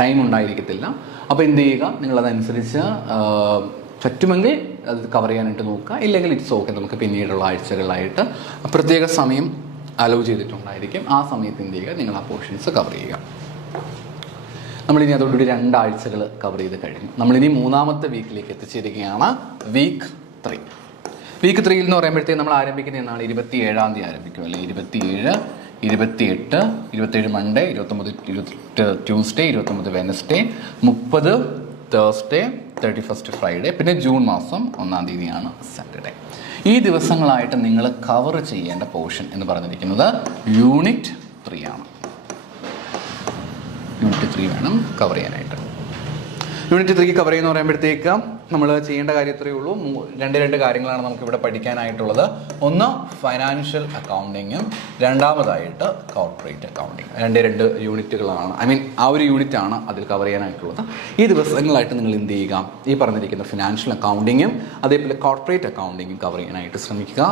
ടൈം ഉണ്ടായിരിക്കത്തില്ല. അപ്പോൾ എന്ത് ചെയ്യുക, നിങ്ങളതനുസരിച്ച് പറ്റുമെങ്കിൽ അത് കവർ ചെയ്യാനായിട്ട് നോക്കുക. ഇല്ലെങ്കിൽ ഇറ്റ്സ് ഓക്കെ, നമുക്ക് പിന്നീടുള്ള ആഴ്ചകളിലായിട്ട് പ്രത്യേക സമയം അലോ ചെയ്തിട്ടുണ്ടായിരിക്കും. ആ സമയത്ത് എന്ത് ചെയ്യുക, നിങ്ങൾ ആ പോർഷൻസ് കവർ ചെയ്യുക. നമ്മളിനി അതോടുകൂടി 2 ആഴ്ചകൾ കവർ ചെയ്ത് കഴിഞ്ഞു. നമ്മളിനി 3-ാമത്തെ വീക്കിലേക്ക് എത്തിച്ചിരിക്കുകയാണ്. വീക്ക് 3. വീക്ക് 3 എന്ന് പറയുമ്പോഴത്തേക്ക് നമ്മൾ ആരംഭിക്കുന്ന എന്നാണ് 27-ാം തീയതി ആരംഭിക്കും അല്ലേ. 27, 28 Monday, 29 Tuesday, 29 Wednesday, 30 Thursday, 31 Friday, പിന്നെ ജൂൺ മാസം 1-ാം തീയതിയാണ് സാറ്റർഡേ. ഈ ദിവസങ്ങളായിട്ട് നിങ്ങൾ കവർ ചെയ്യേണ്ട പോർഷൻ എന്ന് പറഞ്ഞിരിക്കുന്നത് യൂണിറ്റ് 3 ആണ്. യൂണിറ്റ് 3 വേണം കവർ ചെയ്യാനായിട്ട്. യൂണിറ്റ് 3 കവർ ചെയ്യുന്ന പറയുമ്പോഴത്തേക്ക് നമ്മൾ ചെയ്യേണ്ട കാര്യം ഇത്രയേ ഉള്ളൂ. രണ്ട് കാര്യങ്ങളാണ് നമുക്കിവിടെ പഠിക്കാനായിട്ടുള്ളത്. ഒന്ന് ഫൈനാൻഷ്യൽ അക്കൗണ്ടിങ്ങും രണ്ടാമതായിട്ട് കോർപ്പറേറ്റ് അക്കൗണ്ടിങ്. 2 യൂണിറ്റുകളാണ്, ആ ഒരു യൂണിറ്റാണ് അതിൽ കവർ ചെയ്യാനായിട്ടുള്ളത്. ഈ ദിവസങ്ങളായിട്ട് നിങ്ങൾ എന്ത് ചെയ്യുക, ഈ പറഞ്ഞിരിക്കുന്ന ഫിനാൻഷ്യൽ അക്കൗണ്ടിങ്ങും അതേപോലെ കോർപ്പറേറ്റ് അക്കൗണ്ടിങ്ങും കവർ ചെയ്യാനായിട്ട് ശ്രമിക്കുക.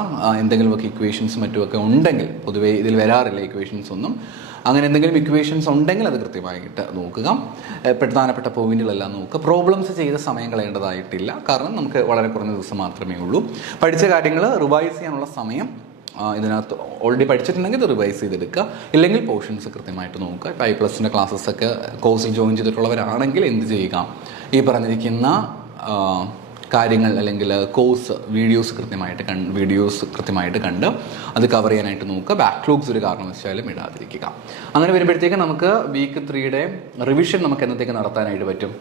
എന്തെങ്കിലുമൊക്കെ ഇക്വേഷൻസ് മറ്റുമൊക്കെ ഉണ്ടെങ്കിൽ, പൊതുവേ ഇതിൽ വരാറില്ല ഇക്വേഷൻസ് ഒന്നും, അങ്ങനെ എന്തെങ്കിലും ഇക്വേഷൻസ് ഉണ്ടെങ്കിൽ അത് കൃത്യമായിട്ട് നോക്കുക. പ്രധാനപ്പെട്ട പോയിന്റുകളെല്ലാം നോക്കുക. പ്രോബ്ലംസ് ചെയ്ത സമയം കളയേണ്ടതായിട്ടില്ല, കാരണം നമുക്ക് വളരെ കുറഞ്ഞ ദിവസം മാത്രമേ ഉള്ളൂ. പഠിച്ച കാര്യങ്ങൾ റിവൈസ് ചെയ്യാനുള്ള സമയം ഇതിനകത്ത് ഓൾറെഡി പഠിച്ചിട്ടുണ്ടെങ്കിൽ ഇത് റിവൈസ് ചെയ്തെടുക്കുക. ഇല്ലെങ്കിൽ പോർഷൻസ് കൃത്യമായിട്ട് നോക്കുക. ഇപ്പോൾ I+ൻ്റെ ക്ലാസ്സസൊക്കെ കോഴ്സിൽ ജോയിൻ ചെയ്തിട്ടുള്ളവരാണെങ്കിൽ എന്ത് ചെയ്യുക, ഈ പറഞ്ഞിരിക്കുന്ന കാര്യങ്ങൾ അല്ലെങ്കിൽ കോഴ്സ് വീഡിയോസ് കൃത്യമായിട്ട് കണ്ട് അത് കവർ ചെയ്യാനായിട്ട് നോക്കുക. ബാക്ക്ലോഗ്സ് ഒരു കാരണവശാലും ഇടാതിരിക്കുക. അങ്ങനെ വരുമ്പോഴത്തേക്ക് നമുക്ക് വീക്ക് 3യുടെ റിവിഷൻ നമുക്ക് എന്നത്തേക്ക് നടത്താനായിട്ട് പറ്റും,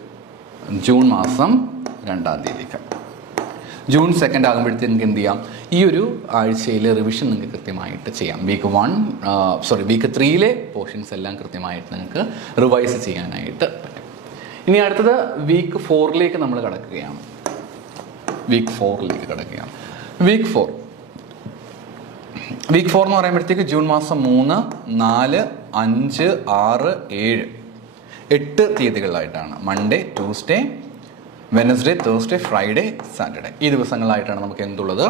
ജൂൺ മാസം 2-ാം തീയതിക്ക്. ജൂൺ 2 ആകുമ്പോഴത്തേക്ക് നിങ്ങൾക്ക് എന്ത് ചെയ്യാം, ഈ ഒരു ആഴ്ചയിലെ റിവിഷൻ നിങ്ങൾക്ക് കൃത്യമായിട്ട് ചെയ്യാം. വീക്ക് 3യിലെ പോർഷൻസ് എല്ലാം കൃത്യമായിട്ട് നിങ്ങൾക്ക് റിവൈസ് ചെയ്യാനായിട്ട് പറ്റും. ഇനി അടുത്തത് വീക്ക് 4ലേക്ക് നമ്മൾ കടക്കുകയാണ്. വീക്ക് 4ലേക്ക് കടക്കുകയാണ്. വീക്ക് 4 എന്ന് പറയുമ്പോഴത്തേക്ക് ജൂൺ മാസം 3, 4, 5, 6, 7, 8 തീയതികളിലായിട്ടാണ്. Monday, Tuesday, Wednesday, Thursday, Friday, Saturday. ഈ ദിവസങ്ങളിലായിട്ടാണ് നമുക്ക് എന്തുള്ളത്,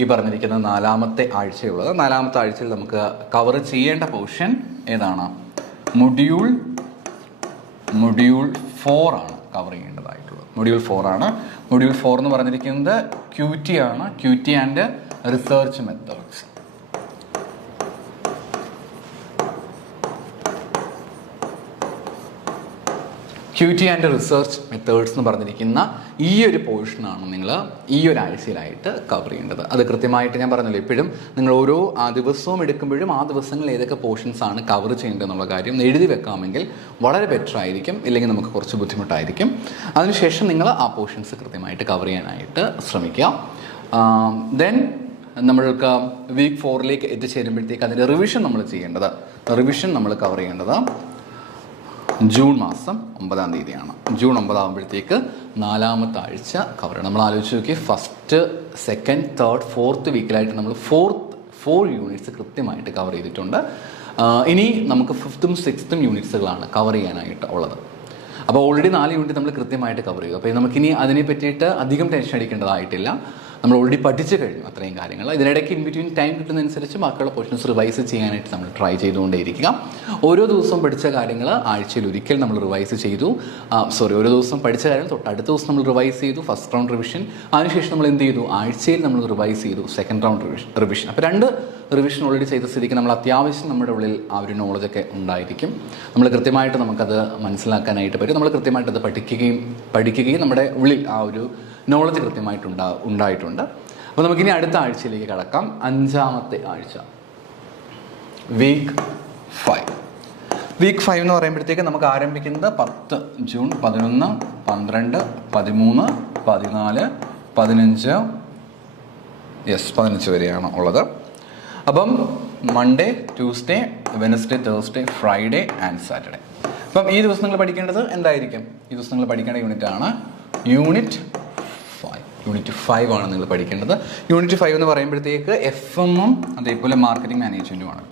ഈ പറഞ്ഞിരിക്കുന്ന 4-ാമത്തെ ആഴ്ചയുള്ളത്. 4-ാമത്തെ ആഴ്ചയിൽ നമുക്ക് കവർ ചെയ്യേണ്ട പോർഷൻ ഏതാണ്, മൊഡ്യൂൾ മൊഡ്യൂൾ 4 ആണ് കവർ ചെയ്യേണ്ടതായിട്ടുള്ളത്. മൊഡ്യൂൾ 4 ആണ്. മൊഡ്യൂൾ 4 എന്ന് പറഞ്ഞിരിക്കുന്നത് QT ആണ്. QT and research methods. QT and research methods എന്ന് പറഞ്ഞിരിക്കുന്ന ഈ ഒരു പോർഷനാണ് നിങ്ങൾ ഈ ഒരു ആഴ്ചയിലായിട്ട് കവർ ചെയ്യേണ്ടത്. അത് കൃത്യമായിട്ട് ഞാൻ പറഞ്ഞല്ലോ, എപ്പോഴും നിങ്ങൾ ഓരോ ദിവസവും എടുക്കുമ്പോഴും ആ ദിവസങ്ങളിൽ ഏതൊക്കെ പോർഷൻസ് ആണ് കവർ ചെയ്യേണ്ടത് എന്നുള്ള കാര്യം എഴുതി വെക്കാമെങ്കിൽ വളരെ ബെറ്റർ ആയിരിക്കും. ഇല്ലെങ്കിൽ നമുക്ക് കുറച്ച് ബുദ്ധിമുട്ടായിരിക്കും. അതിനുശേഷം നിങ്ങൾ ആ പോർഷൻസ് കൃത്യമായിട്ട് കവർ ചെയ്യാനായിട്ട് ശ്രമിക്കുക. ദെൻ നമ്മൾക്ക് വീക്ക് 4ലേക്ക് എത്തിച്ചേരുമ്പോഴത്തേക്ക് അതിൻ്റെ റിവിഷൻ നമ്മൾ ചെയ്യേണ്ടത്, റിവിഷൻ നമ്മൾ കവർ ചെയ്യേണ്ടത് ജൂൺ മാസം 9-ാം തീയതിയാണ്. ജൂൺ 9 ആകുമ്പോഴത്തേക്ക് 4ാമത്തെ ആഴ്ച കവർ ചെയ്യണം. നമ്മൾ ആലോചിച്ച് നോക്കി, 1st, 2nd, 3rd, 4th വീക്കിലായിട്ട് നമ്മൾ 4 യൂണിറ്റ്സ് കൃത്യമായിട്ട് കവർ ചെയ്തിട്ടുണ്ട്. ഇനി നമുക്ക് 5th, 6th യൂണിറ്റ്സുകളാണ് കവർ ചെയ്യാനായിട്ട് ഉള്ളത്. അപ്പോൾ ഓൾറെഡി 4 യൂണിറ്റ് നമ്മൾ കൃത്യമായിട്ട് കവർ ചെയ്യും. അപ്പോൾ നമുക്കിനി അതിനെ പറ്റിയിട്ട് അധികം ടെൻഷൻ അടിക്കേണ്ടതായിട്ടില്ല. നമ്മൾ ഓൾറെഡി പഠിച്ചു കഴിഞ്ഞു അത്രയും കാര്യങ്ങൾ. ഇതിനിടയ്ക്ക് ഇൻ ബിറ്റ്വീൻ ടൈം കിട്ടുന്നതനുസരിച്ച് ബാക്കിയുള്ള പോർഷൻസ് റിവൈസ് ചെയ്യാനായിട്ട് നമ്മൾ ട്രൈ ചെയ്തുകൊണ്ടേയിരിക്കുക. ഓരോ ദിവസവും പഠിച്ച കാര്യങ്ങൾ ആഴ്ചയിൽ ഒരിക്കൽ നമ്മൾ റിവൈസ് ചെയ്തു. ഓരോ ദിവസം പഠിച്ച കാര്യങ്ങൾ തൊട്ടടുത്ത ദിവസം നമ്മൾ റിവൈസ് ചെയ്തു, ഫസ്റ്റ് റൗണ്ട് റിവിഷൻ. അതിനുശേഷം നമ്മൾ എന്ത് ചെയ്തു, ആഴ്ചയിൽ നമ്മൾ റിവൈസ് ചെയ്തു സെക്കൻഡ് റൗണ്ട് റിവിഷൻ. അപ്പോൾ 2 റിവിഷൻ ഓൾറെഡി ചെയ്ത സ്ഥിതിക്ക് നമ്മൾ അത്യാവശ്യം നമ്മുടെ ഉള്ളിൽ ആ ഒരു നോളജൊക്കെ ഉണ്ടായിരിക്കും. നമ്മൾ കൃത്യമായിട്ട് നമുക്കത് മനസ്സിലാക്കാനായിട്ട് പറ്റും. നമ്മൾ കൃത്യമായിട്ട് അത് പഠിക്കുകയും നമ്മുടെ ഉള്ളിൽ ആ ഒരു നോളജ് കൃത്യമായിട്ട് ഉണ്ടായിട്ടുണ്ട്. അപ്പോൾ നമുക്കിനി അടുത്ത ആഴ്ചയിലേക്ക് കടക്കാം. 5ാമത്തെ ആഴ്ച, വീക്ക് 5. വീക്ക് 5 എന്ന് പറയുമ്പോഴത്തേക്ക് നമുക്ക് ആരംഭിക്കുന്നത് 10 ജൂൺ, 11, 12, 13, 14, 15, 15 വരെയാണ് ഉള്ളത്. അപ്പം Monday, Tuesday, Wednesday, Thursday, Friday and Saturday. അപ്പം ഈ ദിവസം നിങ്ങൾ പഠിക്കേണ്ടത് എന്തായിരിക്കും? ഈ ദിവസം നിങ്ങൾ പഠിക്കേണ്ട യൂണിറ്റ് ആണ് യൂണിറ്റ് 5. യൂണിറ്റ് 5 ആണ് നിങ്ങൾ പഠിക്കേണ്ടത്. യൂണിറ്റ് 5 എന്ന് പറയുമ്പോഴത്തേക്ക് FM-ഉം അതേപോലെ മാർക്കറ്റിംഗ് മാനേജ്മെൻറ്റുമാണ്.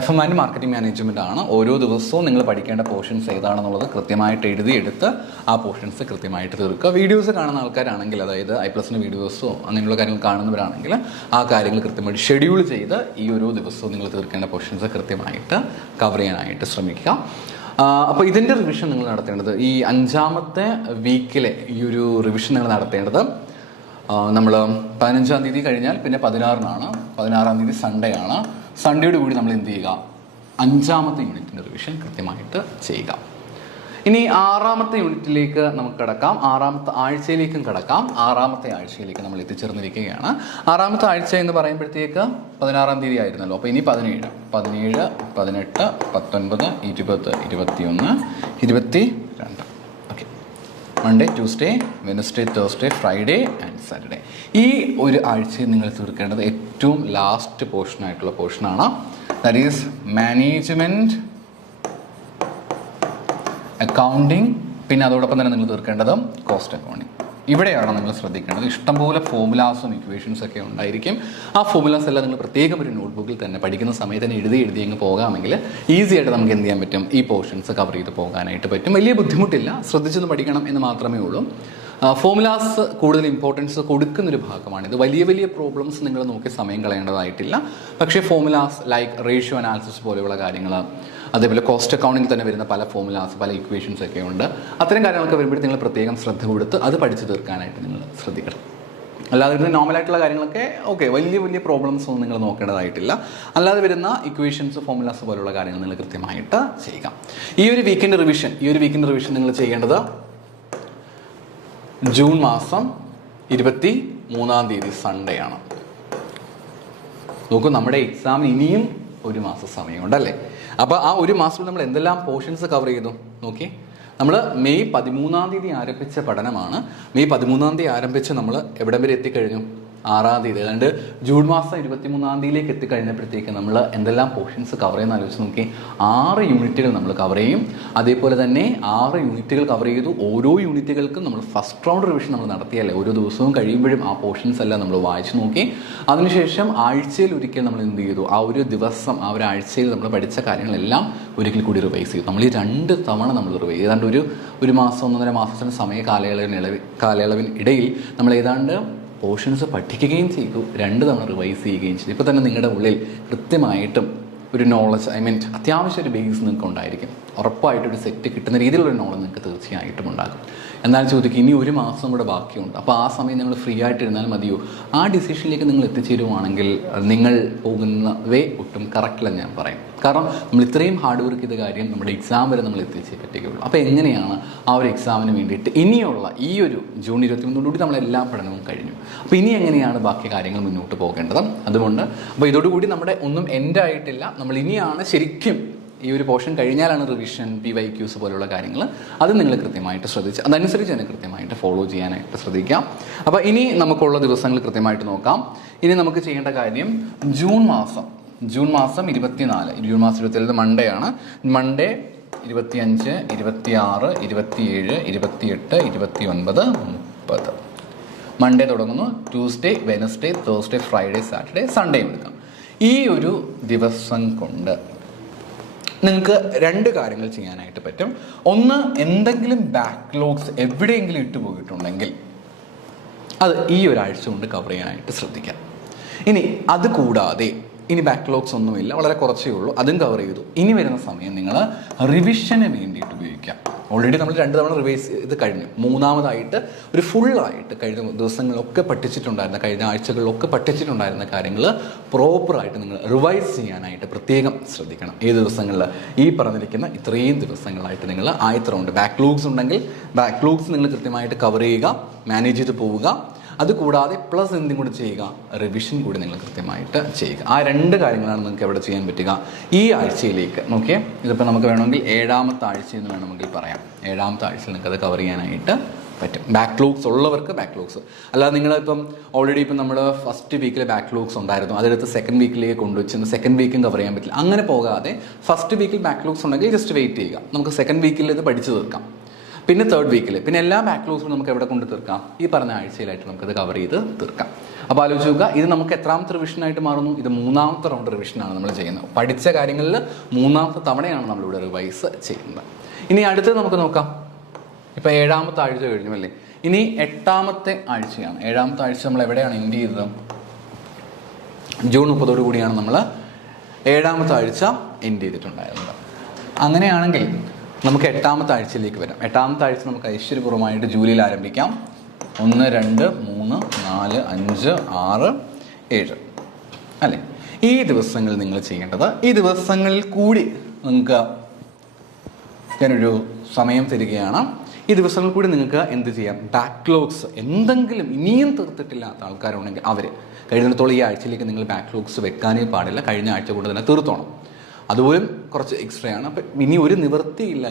FM ആൻഡ് മാർക്കറ്റിംഗ് മാനേജ്മെൻ്റ് ആണ്. ഓരോ ദിവസവും നിങ്ങൾ പഠിക്കേണ്ട പോർഷൻസ് ഏതാണെന്നുള്ളത് കൃത്യമായിട്ട് എഴുതിയെടുത്ത് ആ പോർഷൻസ് കൃത്യമായിട്ട് തീർക്കുക. വീഡിയോസ് കാണുന്ന ആൾക്കാരാണെങ്കിൽ, അതായത് I+ന് വീഡിയോസോ അങ്ങനെയുള്ള കാര്യങ്ങൾ കാണുന്നവരാണെങ്കിൽ ആ കാര്യങ്ങൾ കൃത്യമായിട്ട് ഷെഡ്യൂൾ ചെയ്ത് ഈ ഓരോ ദിവസവും നിങ്ങൾ തീർക്കേണ്ട പോർഷൻസ് കൃത്യമായിട്ട് കവർ ചെയ്യാനായിട്ട് ശ്രമിക്കുക. അപ്പോൾ ഇതിൻ്റെ റിവിഷൻ നിങ്ങൾ നടത്തേണ്ടത് ഈ 5ാമത്തെ വീക്കിലെ ഈ ഒരു റിവിഷൻ നിങ്ങൾ നടത്തേണ്ടത് നമ്മൾ 15-ാം തീയതി കഴിഞ്ഞാൽ പിന്നെ 16-നാണ്. 16-ാം തീയതി സൺഡേ ആണ്. സൺഡേയോട് കൂടി നമ്മൾ എന്ത് ചെയ്യുക, 5ാമത്തെ യൂണിറ്റിൻ്റെ റിവിഷൻ കൃത്യമായിട്ട് ചെയ്യുക. ഇനി 6ാമത്തെ യൂണിറ്റിലേക്ക് നമുക്ക് കിടക്കാം. 6ാമത്തെ ആഴ്ചയിലേക്കും കിടക്കാം. 6ാമത്തെ ആഴ്ചയിലേക്ക് നമ്മൾ എത്തിച്ചേർന്നിരിക്കുകയാണ്. 6ാമത്തെ ആഴ്ച എന്ന് പറയുമ്പോഴത്തേക്ക് 16-ാം തീയതി ആയിരുന്നല്ലോ. അപ്പോൾ ഇനി 17, 18, 19, 20, 21, 22. Okay, Monday, Tuesday, Wednesday, Thursday, Friday and Saturday. ഈ ഒരു ആഴ്ചയിൽ നിങ്ങൾ തീർക്കേണ്ടത് ഏറ്റവും ലാസ്റ്റ് പോർഷനായിട്ടുള്ള പോർഷനാണ്. ദാറ്റ് ഈസ് മാനേജ്മെൻറ്റ്, അക്കൗണ്ടിങ്, പിന്നെ അതോടൊപ്പം തന്നെ നിങ്ങൾ തീർക്കേണ്ടതും കോസ്റ്റ് അക്കൗണ്ടിങ്. ഇവിടെയാണ് നിങ്ങൾ ശ്രദ്ധിക്കേണ്ടത്. ഇഷ്ടംപോലെ ഫോമുലാസും ഇക്വേഷൻസ് ഒക്കെ ഉണ്ടായിരിക്കും. ആ ഫോമുലാസ് എല്ലാം നിങ്ങൾ പ്രത്യേകം ഒരു നോട്ട്ബുക്കിൽ തന്നെ പഠിക്കുന്ന സമയത്ത് തന്നെ എഴുതി അങ്ങ് പോകാമെങ്കിൽ ഈസി ആയിട്ട് നമുക്ക് എന്ത് ചെയ്യാൻ പറ്റും, ഈ പോർഷൻസ് കവർ ചെയ്ത് പോകാനായിട്ട് പറ്റും. വലിയ ബുദ്ധിമുട്ടില്ല, ശ്രദ്ധിച്ചൊന്ന് പഠിക്കണം എന്ന് മാത്രമേ ഉള്ളൂ. ഫോമുലാസ് കൂടുതൽ ഇമ്പോർട്ടൻസ് കൊടുക്കുന്നൊരു ഭാഗമാണ്. ഇത് വലിയ വലിയ പ്രോബ്ലംസ് നിങ്ങൾ നോക്കി സമയം കളയേണ്ടതായിട്ടില്ല. പക്ഷേ ഫോമുലാസ് ലൈക്ക് റേഷ്യോ അനാലിസിസ് പോലെയുള്ള കാര്യങ്ങൾ, അതേപോലെ കോസ്റ്റ് അക്കൗണ്ടിൽ തന്നെ വരുന്ന പല ഫോമുലാസ്, പല ഇക്വേഷൻസ് ഒക്കെ ഉണ്ട്. അത്തരം കാര്യങ്ങളൊക്കെ വരുമ്പോഴത്തേക്ക് നിങ്ങൾ പ്രത്യേകം ശ്രദ്ധ കൊടുത്ത് അത് പഠിച്ചു തീർക്കാനായിട്ട് നിങ്ങൾ ശ്രദ്ധിക്കണം. അല്ലാതെ വരുന്ന നോർമലായിട്ടുള്ള കാര്യങ്ങളൊക്കെ ഓക്കെ, വലിയ വലിയ പ്രോബ്ലംസ് ഒന്നും നിങ്ങൾ നോക്കേണ്ടതായിട്ടില്ല. അല്ലാതെ വരുന്ന ഇക്വേഷൻസ്, ഫോമുലാസ് പോലുള്ള കാര്യങ്ങൾ നിങ്ങൾ കൃത്യമായിട്ട് ചെയ്യുക. ഈ ഒരു വീക്കെൻഡ് റിവിഷൻ നിങ്ങൾ ചെയ്യേണ്ടത് ജൂൺ മാസം 23-ാം തീയതി സൺഡേ ആണ്. നോക്കൂ, നമ്മുടെ എക്സാമിന് ഇനിയും ഒരു മാസം സമയമുണ്ടല്ലേ. അപ്പോൾ ആ ഒരു മാസത്തിൽ നമ്മൾ എന്തെല്ലാം പോർഷൻസ് കവർ ചെയ്തു നോക്കി. നമ്മൾ മെയ് 13-ാം തീയതി ആരംഭിച്ച പഠനമാണ്. മെയ് 13-ാം തീയതി ആരംഭിച്ച് നമ്മൾ എവിടം വരെ എത്തിക്കഴിഞ്ഞു? 6-ാം തീയതി. അതുകൊണ്ട് ജൂൺ മാസം 23-ാം തീയതിയിലേക്ക് എത്തിക്കഴിഞ്ഞപ്പോഴത്തേക്ക് നമ്മൾ എന്തെല്ലാം പോർഷൻസ് കവർ ചെയ്യുന്ന ആലോചിച്ച് നോക്കി. 6 യൂണിറ്റുകൾ നമ്മൾ കവർ ചെയ്യും. അതേപോലെ തന്നെ 6 യൂണിറ്റുകൾ കവർ ചെയ്തു. ഓരോ യൂണിറ്റുകൾക്കും നമ്മൾ ഫസ്റ്റ് റൗണ്ട് റിവിഷൻ നമ്മൾ നടത്തിയല്ലേ. ഓരോ ദിവസവും കഴിയുമ്പോഴും ആ പോർഷൻസ് എല്ലാം നമ്മൾ വായിച്ചു നോക്കി. അതിനുശേഷം ആഴ്ചയിൽ ഒരിക്കൽ നമ്മൾ എന്ത് ചെയ്തു, ആ ഒരു ദിവസം, ആ ഒരു ആഴ്ചയിൽ നമ്മൾ പഠിച്ച കാര്യങ്ങളെല്ലാം ഒരിക്കൽ കൂടി റിവൈസ് ചെയ്തു. നമ്മൾ ഈ 2 തവണ നമ്മൾ റിവൈസ് ചെയ്തു. ഏതാണ്ട് ഒരു മാസം 1.5 മാസത്തിന് കാലയളവിനിടയിൽ നമ്മൾ ഏതാണ്ട് പോർഷൻസ് പഠിക്കുകയും ചെയ്തു, 2 തവണ റിവൈസ് ചെയ്യുകയും ചെയ്തു. ഇപ്പോൾ തന്നെ നിങ്ങളുടെ ഉള്ളിൽ കൃത്യമായിട്ടും ഒരു നോളജ്, അത്യാവശ്യം ഒരു ബേസ് നിങ്ങൾക്ക് ഉണ്ടായിരിക്കും. ഉറപ്പായിട്ടൊരു സെറ്റ് കിട്ടുന്ന രീതിയിലുള്ള നോളജ് നിങ്ങൾക്ക് തീർച്ചയായിട്ടും ഉണ്ടാകും. എന്നാൽ ചോദിക്കും, ഇനി 1 മാസം കൂടെ ബാക്കിയുണ്ട്, അപ്പോൾ ആ സമയം നിങ്ങൾ ഫ്രീ ആയിട്ടിരുന്നാൽ മതിയോ? ആ ഡിസിഷനിലേക്ക് നിങ്ങൾ എത്തിച്ചേരുവാണെങ്കിൽ നിങ്ങൾ പോകുന്ന വേ ഒട്ടും കറക്റ്റില്ലെന്ന് ഞാൻ പറയും. കാരണം നമ്മൾ ഇത്രയും ഹാർഡ് വർക്ക് ചെയ്ത കാര്യം നമ്മുടെ എക്സാം വരെ നമ്മൾ എത്തിച്ചേ പറ്റുകയുള്ളൂ. അപ്പോൾ എങ്ങനെയാണ് ആ ഒരു എക്സാമിന് വേണ്ടിയിട്ട് ഇനിയുള്ള ഈ ഒരു ജൂൺ 23 നമ്മളെല്ലാ പഠനവും കഴിഞ്ഞു. അപ്പോൾ ഇനി എങ്ങനെയാണ് ബാക്കി കാര്യങ്ങൾ മുന്നോട്ട് പോകേണ്ടത്? അതുകൊണ്ട് അപ്പോൾ ഇതോടുകൂടി നമ്മുടെ ഒന്നും എൻഡ് ആയിട്ടില്ല. നമ്മൾ ഇനിയാണ് ശരിക്കും ഈ ഒരു പോർഷൻ കഴിഞ്ഞാലാണ് റിവിഷൻ, PYQs പോലുള്ള കാര്യങ്ങൾ. അത് നിങ്ങൾ കൃത്യമായിട്ട് ശ്രദ്ധിച്ച് അതനുസരിച്ച് തന്നെ കൃത്യമായിട്ട് ഫോളോ ചെയ്യാനായിട്ട് ശ്രദ്ധിക്കാം. അപ്പോൾ ഇനി നമുക്കുള്ള ദിവസങ്ങൾ കൃത്യമായിട്ട് നോക്കാം. ഇനി നമുക്ക് ചെയ്യേണ്ട കാര്യം ജൂൺ മാസം 24, ജൂൺ മാസം 24 മൺഡേ ആണ്. മൺഡേ 25, 26, 27, 28, 29, 30 മൺഡേ തുടങ്ങുന്നു. Tuesday, Wednesday, Thursday, Friday, Saturday, സൺഡേയും എടുക്കാം. ഈ ഒരു ദിവസം കൊണ്ട് നിങ്ങൾക്ക് 2 കാര്യങ്ങൾ ചെയ്യാനായിട്ട് പറ്റും. ഒന്ന്, എന്തെങ്കിലും ബാക്ക്ലോഗ്സ് എവിടെയെങ്കിലും ഇട്ടുപോയിട്ടുണ്ടെങ്കിൽ അത് ഈ ഒരാഴ്ച കൊണ്ട് കവർ ചെയ്യാനായിട്ട് ശ്രദ്ധിക്കാം. ഇനി അത് കൂടാതെ ഇനി ബാക്ക്ലോഗ്സ് ഒന്നുമില്ല, വളരെ കുറച്ചേ ഉള്ളൂ, അതും കവർ ചെയ്തു. ഇനി വരുന്ന സമയം നിങ്ങൾ റിവിഷന് വേണ്ടിയിട്ട് ഉപയോഗിക്കാം. ഓൾറെഡി നമ്മൾ 2 തവണ റിവൈസ് ചെയ്ത് കഴിഞ്ഞു. മൂന്നാമതായിട്ട് ഒരു ഫുള്ളായിട്ട് കഴിഞ്ഞ ദിവസങ്ങളിലൊക്കെ പഠിച്ചിട്ടുണ്ടായിരുന്ന, കഴിഞ്ഞ ആഴ്ചകളിലൊക്കെ പഠിച്ചിട്ടുണ്ടായിരുന്ന കാര്യങ്ങൾ പ്രോപ്പറായിട്ട് നിങ്ങൾ റിവൈസ് ചെയ്യാനായിട്ട് പ്രത്യേകം ശ്രദ്ധിക്കണം. ഏത് ദിവസങ്ങളിൽ? ഈ പറഞ്ഞിരിക്കുന്ന ഇത്രയും ദിവസങ്ങളായിട്ട് നിങ്ങൾ ആദ്യത്തെ റൗണ്ട് ബാക്ക്ലോഗ്സ് ഉണ്ടെങ്കിൽ ബാക്ക്ലോഗ്സ് നിങ്ങൾ കൃത്യമായിട്ട് കവർ ചെയ്യുക, മാനേജ് ചെയ്ത് പോവുക. അതുകൂടാതെ പ്ലസ് എന്തും കൂടി ചെയ്യുക, റിവിഷൻ കൂടി നിങ്ങൾ കൃത്യമായിട്ട് ചെയ്യുക. ആ 2 കാര്യങ്ങളാണ് നിങ്ങൾക്ക് എവിടെ ചെയ്യാൻ പറ്റുക ഈ ആഴ്ചയിലേക്ക്. നോക്കിയേ, ഇതിപ്പോൾ നമുക്ക് വേണമെങ്കിൽ 7ാമത്തെ ആഴ്ച എന്ന് വേണമെങ്കിൽ പറയാം. 7ാമത്തെ ആഴ്ചയിൽ നിങ്ങൾക്ക് അത് കവർ ചെയ്യാനായിട്ട് പറ്റും. ബാക്ക്ലോഗ്സ് ഉള്ളവർക്ക് ബാക്ക്ലോഗ്സ്, അല്ലാതെ നിങ്ങളിപ്പം ഓൾറെഡി ഇപ്പം നമ്മൾ ഫസ്റ്റ് വീക്കിൽ ബാക്ക്ലോഗ്സ് ഉണ്ടായിരുന്നു, അതെടുത്ത് സെക്കൻഡ് വീക്കിലേക്ക് കൊണ്ടുവച്ച് സെക്കൻഡ് വീക്കും കവർ ചെയ്യാൻ പറ്റില്ല. അങ്ങനെ പോകാതെ ഫസ്റ്റ് വീക്കിൽ ബാക്ക്ലോഗ്സ് ഉണ്ടെങ്കിൽ ജസ്റ്റ് വെയിറ്റ് ചെയ്യുക, നമുക്ക് സെക്കൻഡ് വീക്കിൽ ഇത് പഠിച്ചു തീർക്കാം. പിന്നെ തേർഡ് വീക്കിൽ പിന്നെ എല്ലാ ബാക്ക്ലോഗ്സും നമുക്ക് എവിടെ കൊണ്ട് തീർക്കാം? ഈ പറഞ്ഞ ആഴ്ചയിലായിട്ട് നമുക്കത് കവർ ചെയ്ത് തീർക്കാം. അപ്പോൾ ആലോചിച്ച് നോക്കുക, ഇത് നമുക്ക് എത്രാമത്തെ റിവിഷനായിട്ട് മാറുന്നു? ഇത് 3ാമത്തെ റൗണ്ട് റിവിഷനാണ് നമ്മൾ ചെയ്യുന്നത്. പഠിച്ച കാര്യങ്ങളിൽ 3ാമത്തെ തവണയാണ് നമ്മളിവിടെ റിവൈസ് ചെയ്യുന്നത്. ഇനി അടുത്തത് നമുക്ക് നോക്കാം. ഇപ്പോൾ 7ാമത്തെ ആഴ്ച കഴിഞ്ഞു അല്ലേ? ഇനി 8ാമത്തെ ആഴ്ചയാണ്. 7ാമത്തെ ആഴ്ച നമ്മൾ എവിടെയാണ് എൻഡ് ചെയ്തത്? ജൂൺ 30 കൂടിയാണ് നമ്മൾ 7ാമത്തെ ആഴ്ച എൻഡ് ചെയ്തിട്ടുണ്ടായിരുന്നത്. അങ്ങനെയാണെങ്കിൽ നമുക്ക് 8ാമത്തെ ആഴ്ചയിലേക്ക് വരാം. 8ാമത്തെ ആഴ്ച നമുക്ക് ഐശ്വര്യപൂർവ്വമായിട്ട് ജൂലൈയിൽ ആരംഭിക്കാം. 1, 2, 3, 4, 5, 6, 7 അല്ലേ? ഈ ദിവസങ്ങൾ നിങ്ങൾ ചെയ്യേണ്ടത്, ഈ ദിവസങ്ങളിൽ കൂടി നിങ്ങൾക്ക് ഞാനൊരു സമയം തരികയാണ്. ഈ ദിവസങ്ങളിൽ കൂടി നിങ്ങൾക്ക് എന്ത് ചെയ്യാം? ബാക്ക്ലോഗ്സ് എന്തെങ്കിലും ഇനിയും തീർത്തിട്ടില്ലാത്ത ആൾക്കാരുണ്ടെങ്കിൽ അവർ കഴിയുന്നിടത്തോളം ഈ ആഴ്ചയിലേക്ക് നിങ്ങൾ ബാക്ക്ലോഗ്സ് വെക്കാനേ പാടില്ല. കഴിഞ്ഞ ആഴ്ച കൊണ്ട് തന്നെ തീർത്തോണം. അതുപോലും കുറച്ച് എക്സ്ട്രാ ആണ്. അപ്പം ഇനി ഒരു നിവൃത്തിയില്ല,